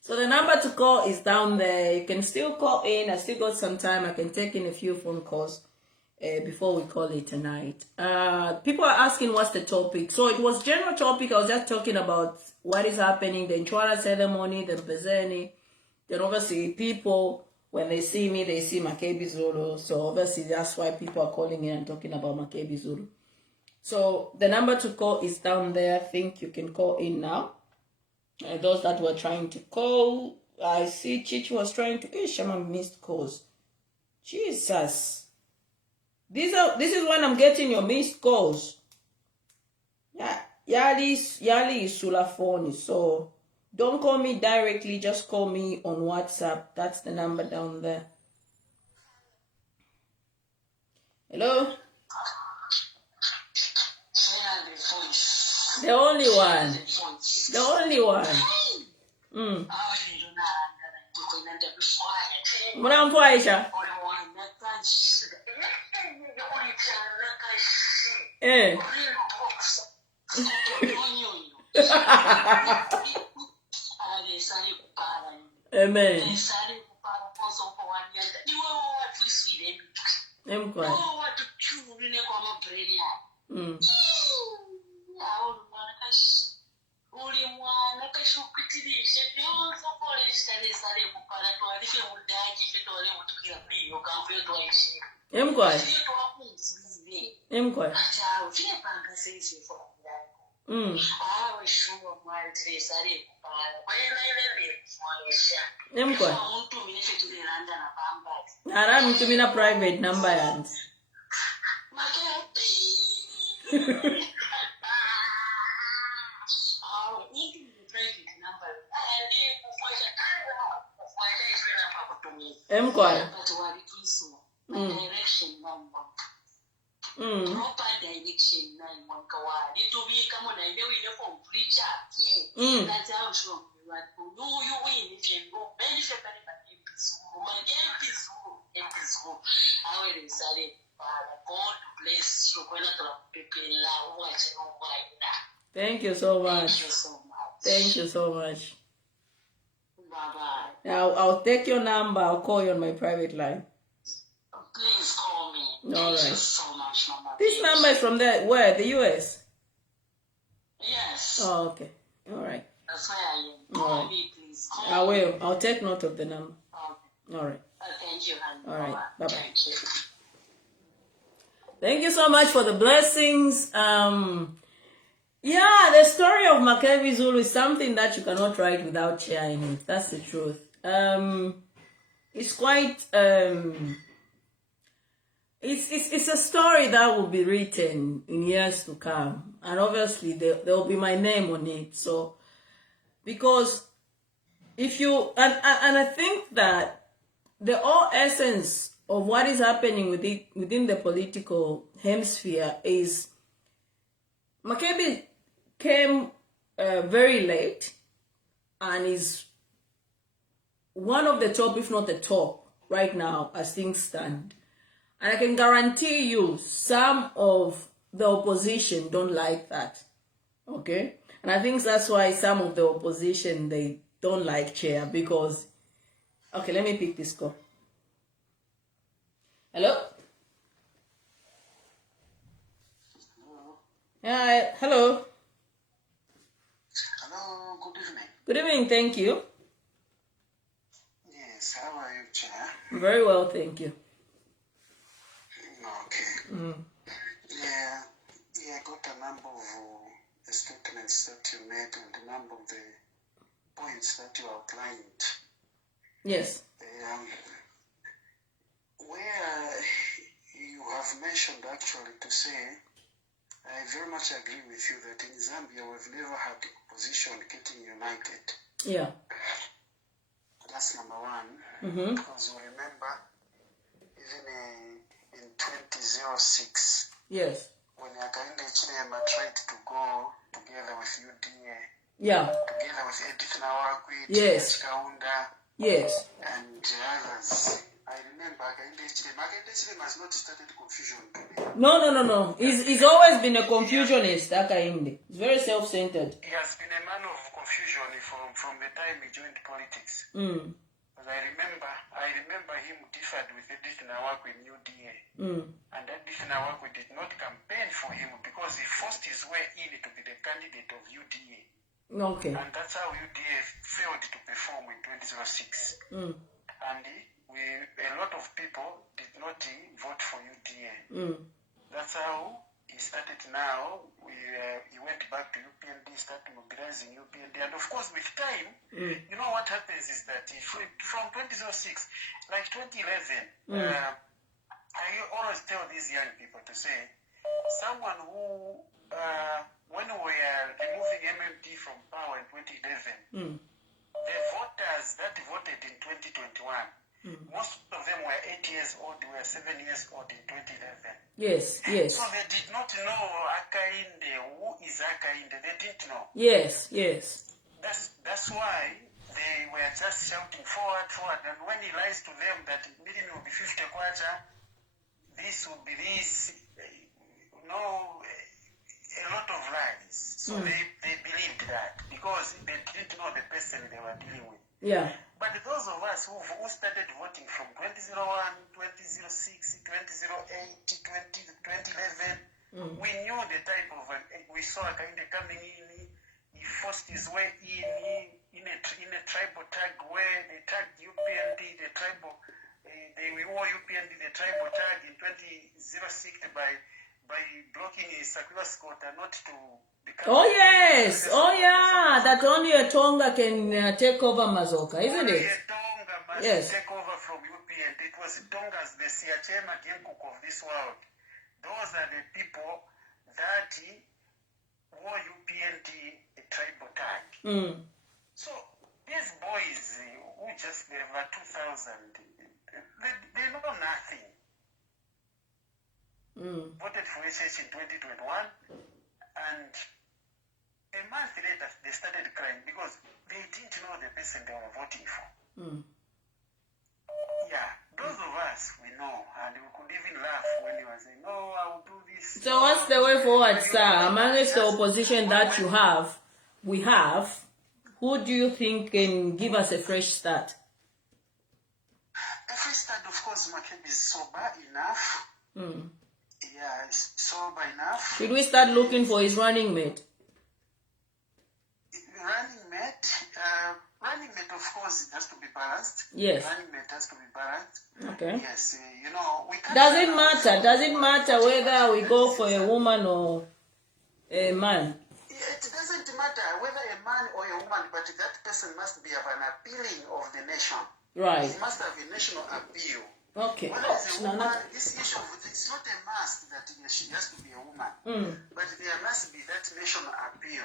So the number to call is down there. You can still call in. I still got some time. I can take in a few phone calls before we call it tonight. People are asking what's the topic. So it was general topic. I was just talking about what is happening, the insurance ceremony, the Bezeni. Then obviously people, when they see me, they see Makebi Zulu. So obviously that's why people are calling in and talking about Makebi Zulu. So the number to call is down there. I think you can call in now. Those that were trying to call, I see Chichi was trying to. Hey, Shama missed calls. Jesus, this is when I'm getting your missed calls. Yeah, Yali is Sula phone. So don't call me directly. Just call me on WhatsApp. That's the number down there. Hello. The only one. The only one. Mwanamfu Aisha. Eh. Amen. I'm to a private number and proper direction to be come on from preacher. That's how sure you win if you go benefit God bless you. Thank you so much. Thank you so much. Bye-bye. Now I'll take your number. I'll call you on my private line. Please call me. All right. Thank you so much, Mama. This number is from where? The US? Yes. Oh, okay. All right. That's where I am. Call me, please. I will. I'll take note of the number. Okay. All right. Thank you, honey. All right. Bye-bye. Thank you. Thank you so much for the blessings. Yeah, the story of Makebi Zulu is something that you cannot write without sharing it. That's the truth. It's quite it's a story that will be written in years to come, and obviously there will be my name on it. So because if you and I think that the whole essence of what is happening within the political hemisphere is Makebi came very late and is one of the top, if not the top, right now as things stand. And I can guarantee you some of the opposition don't like that. Okay? And I think that's why some of the opposition, they don't like Chair because... Okay, let me pick this call. Hello? Hi, hello. Hello, good evening. Good evening, thank you. Yes, how are you, Chair? Very well, thank you. Okay. Yeah, I got a number of the statements that you made and a number of the points that you outlined. Yes. Where you have mentioned actually to say, I very much agree with you that in Zambia we've never had opposition getting united. Yeah. That's number one. Because you remember, even in 2006, yes, when Yakainde Chilema tried to go together with UDA, yeah, together with Edith Nawakwit, yes, Kaunda, yes, and others, I I remember Akandechile has not started confusion today. No. He's always been a confusionist, Akainde. He's very self-centered. He has been a man of confusion from the time he joined politics. But I remember him differed with Edith Nawakwe in UDA. And Edith Nawakwe did not campaign for him because he forced his way in to be the candidate of UDA. Okay. And that's how UDA failed to perform in 2006. And a lot of people did not vote for UDA. That's how he started now. He went back to UPND, started mobilizing UPND. And of course, with time, you know what happens is that from 2006, like 2011, I always tell these young people to say, someone who, when we were removing MMD from power in 2011, the voters that voted in 2021, most of them were 8 years old, were 7 years old in 2011. Yes. So they did not know Akainde. Who is Akainde? They didn't know. Yes. That's why they were just shouting forward. And when he lies to them that meeting will be 50 kwacha, this will be this, a lot of lies. So they believed that because they didn't know the person they were dealing with. Yeah. But those of us who started voting from 2001, 2006, 2008, 2011, we knew the type of, we saw Akainde coming in, he forced his way in a tribal tag where they tagged UPND, we wore UPND, the tribal tag in 2006 by blocking his Sakura Scota not to become... Oh yes, that only a Tonga can take over Mazoka, isn't it? Only a Tonga must take over from UPND. It was Tongas, the Siachema Genkuk of this world. Those are the people that wore UPND a tribal tag. So these boys who just never 2000, they know nothing. Voted for SS in 2021, and a month later they started crying because they didn't know the person they were voting for. Yeah, those of us, we know, and we could even laugh when he was saying, "No, I will do this." So what's the way forward, sir? Amongst the opposition that we have, who do you think can give us a fresh start? A fresh start, of course, Makebi is sober enough. Yeah, it's sober enough. Should we start looking for his running mate? Running mate, of course, it has to be balanced. Yes. Running mate has to be balanced. Okay. Yes, we can't... Does it matter whether we go for a woman or a man? It doesn't matter whether a man or a woman, but that person must be of an appealing of the nation. Right. He must have a national appeal. Okay. Whether it's a woman, this issue of it's not a must that she has to be a woman, but there must be that national appeal.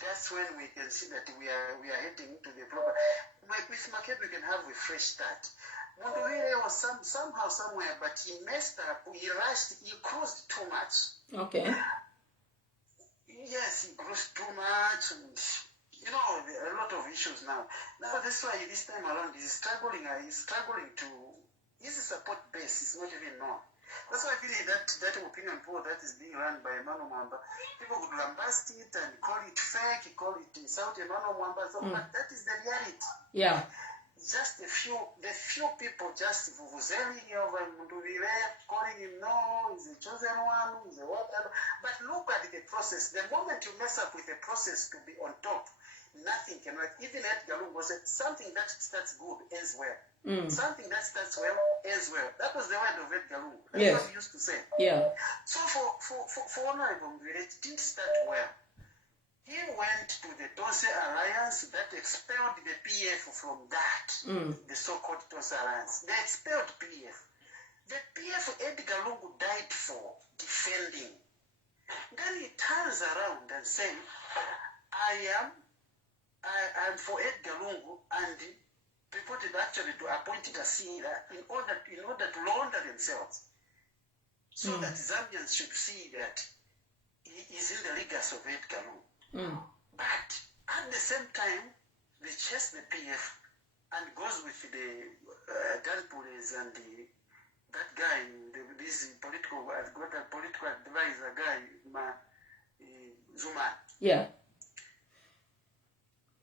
That's when we can see that we are heading into the proper. With Makebi, we can have a fresh start. Munduwire was somehow somewhere, but he messed up. He rushed. He crossed too much. Okay. Yes, he crossed too much. And, there are a lot of issues now. Now that's why this time around he's struggling to. His support base is not even known. That's why I feel that opinion poll that is being run by Emmanuel Mwamba, people would lambast it and call it fake, call it insult Emmanuel Mwamba. So, but that is the reality. Yeah. Just the few people just vuvuzeling over Munduwire, calling him he's a chosen one, he's a what. But look at the process. The moment you mess up with the process to be on top, nothing can work. Even Edgar Lungu said something that starts good ends well. Something that starts well ends well. That was the word of Edgar Lungu. That's what he used to say. Yeah. So for Honorable Munduwire, it didn't start well. He went to the Tonse alliance that expelled the PF from that, the so-called Tonse alliance. They expelled PF. The PF Edgar Lungu died for defending. Then he turns around and says, I am for Edgar Lungu, and reported actually to appoint Kasira in order to launder themselves, so that Zambians should see that he is in the legacy of Edgar Lungu. But at the same time, they chased the PF and goes with the Dalpules and that guy, this political, I've got a political advisor guy, Zuma. Yeah.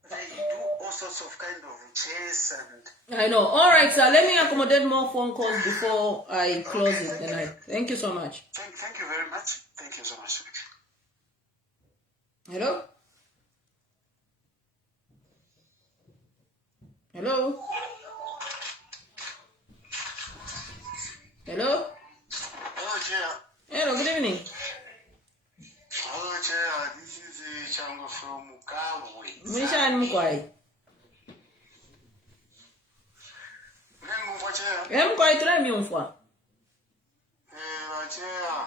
They do all sorts of kind of chess and... I know. All right, sir. Let me accommodate more phone calls before I close Okay, it tonight. Thank you so much. Thank you very much. Thank you so much. Hello? Hello? Hello? Hello, Chair. Hello, good evening. Hello, Chair. This is Chango from Kabwe. Mishani Mukwai. Remember, Chair? Mukwai try me mfwa. Chair.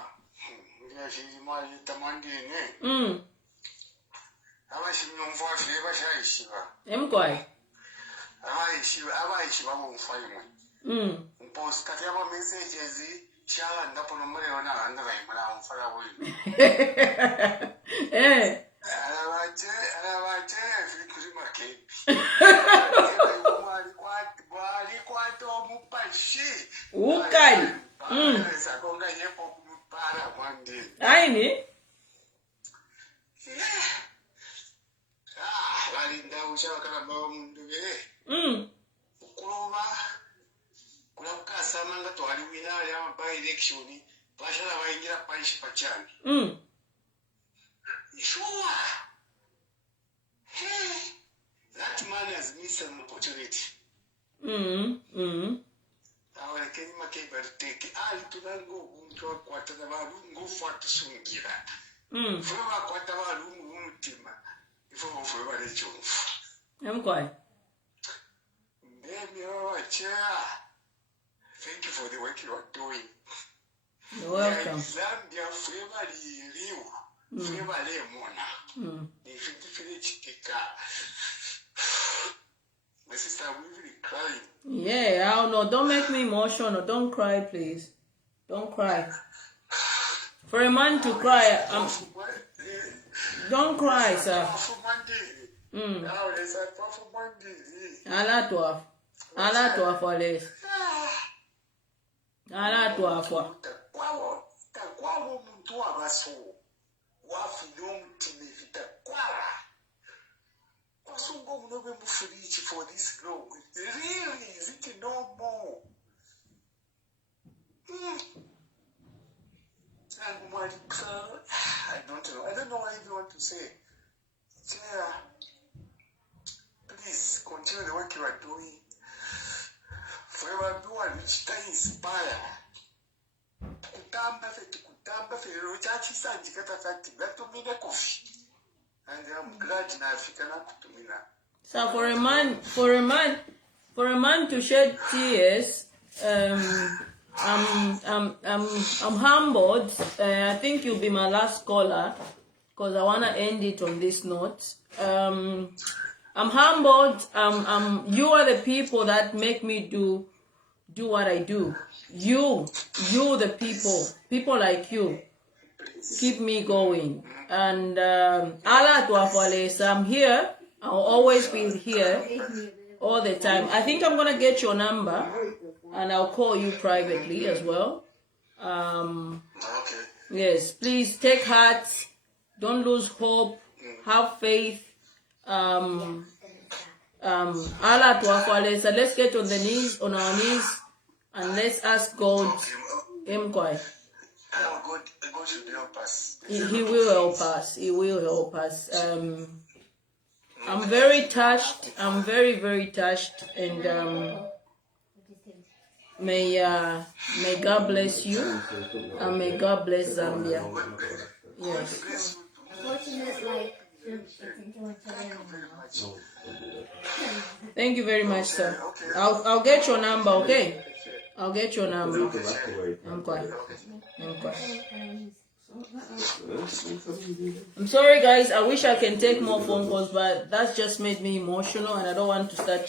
Ndia shiri mali tamandine. Abashimye umfwa feba shayishiba. Mukwai. Abayishiba umfwa imwe. Post kati aba messages shala ndapo nomere ona andra imala umfara we. Alabache fikuri makepi. Wali kwato mupashi. Ukali. Sakonga yepo kumupara mwandi. Aini? Wali ndausha wakala bawa mundu ge. Ukuloba. Kula mukasama nga twali wina ali by election bashala bayingira paishi pachani. Sure. Hey, that man has missed an opportunity. Awa kenyi makei baruteke ali tunango umuntu akwatana balungu fatu sungira. Fwe bakwata balungu umutima. Ifo fwe bale chumfu. Mukwai. Ndemi wa chair. Thank you for the work you are doing. You're welcome. Zambia favor liu. Favor le mona. If it finish kika. My sister will really crying. Yeah, I don't know. Don't make me emotional. Don't cry, please. Don't cry. For a man to cry, don't cry, sir. Allah for this. Allah for. Takwalo muntu abaso. Wafiyo mutime vitakwala. Wasungo munobe mufurichi for this girl. Really, is it no more? I don't know. I don't know what you want to say. Yeah. Please continue the work you are doing. For everyone which can inspire. And I'm glad so for a man to shed tears, I'm humbled. I think you'll be my last caller because I want to end it on this note. I'm humbled. You are the people that make me do what I do. You the people like you keep me going. And Allah to Afales, I'm here. I'll always be here all the time. I think I'm gonna get your number and I'll call you privately as well. Yes, please take heart. Don't lose hope. Have faith. Allah to Afales. Let's get on our knees. And let's ask God, God should help us. He will help us. He will help us. I'm very touched. I'm very, very touched. And may God bless you. And may God bless Zambia. Yes. Thank you very much, sir. I'll get your number, okay? I'll get your number. I'm quiet. I'm sorry, guys. I wish I can take more phone calls, but that's just made me emotional, and I don't want to start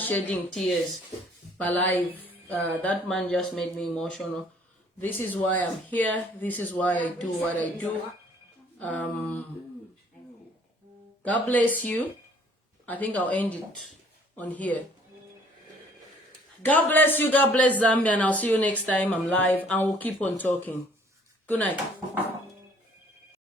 shedding tears by live. That man just made me emotional. This is why I'm here. This is why I do what I do. God bless you. I think I'll end it on here. God bless you. God bless Zambia. And I'll see you next time. I'm live and we'll keep on talking. Good night.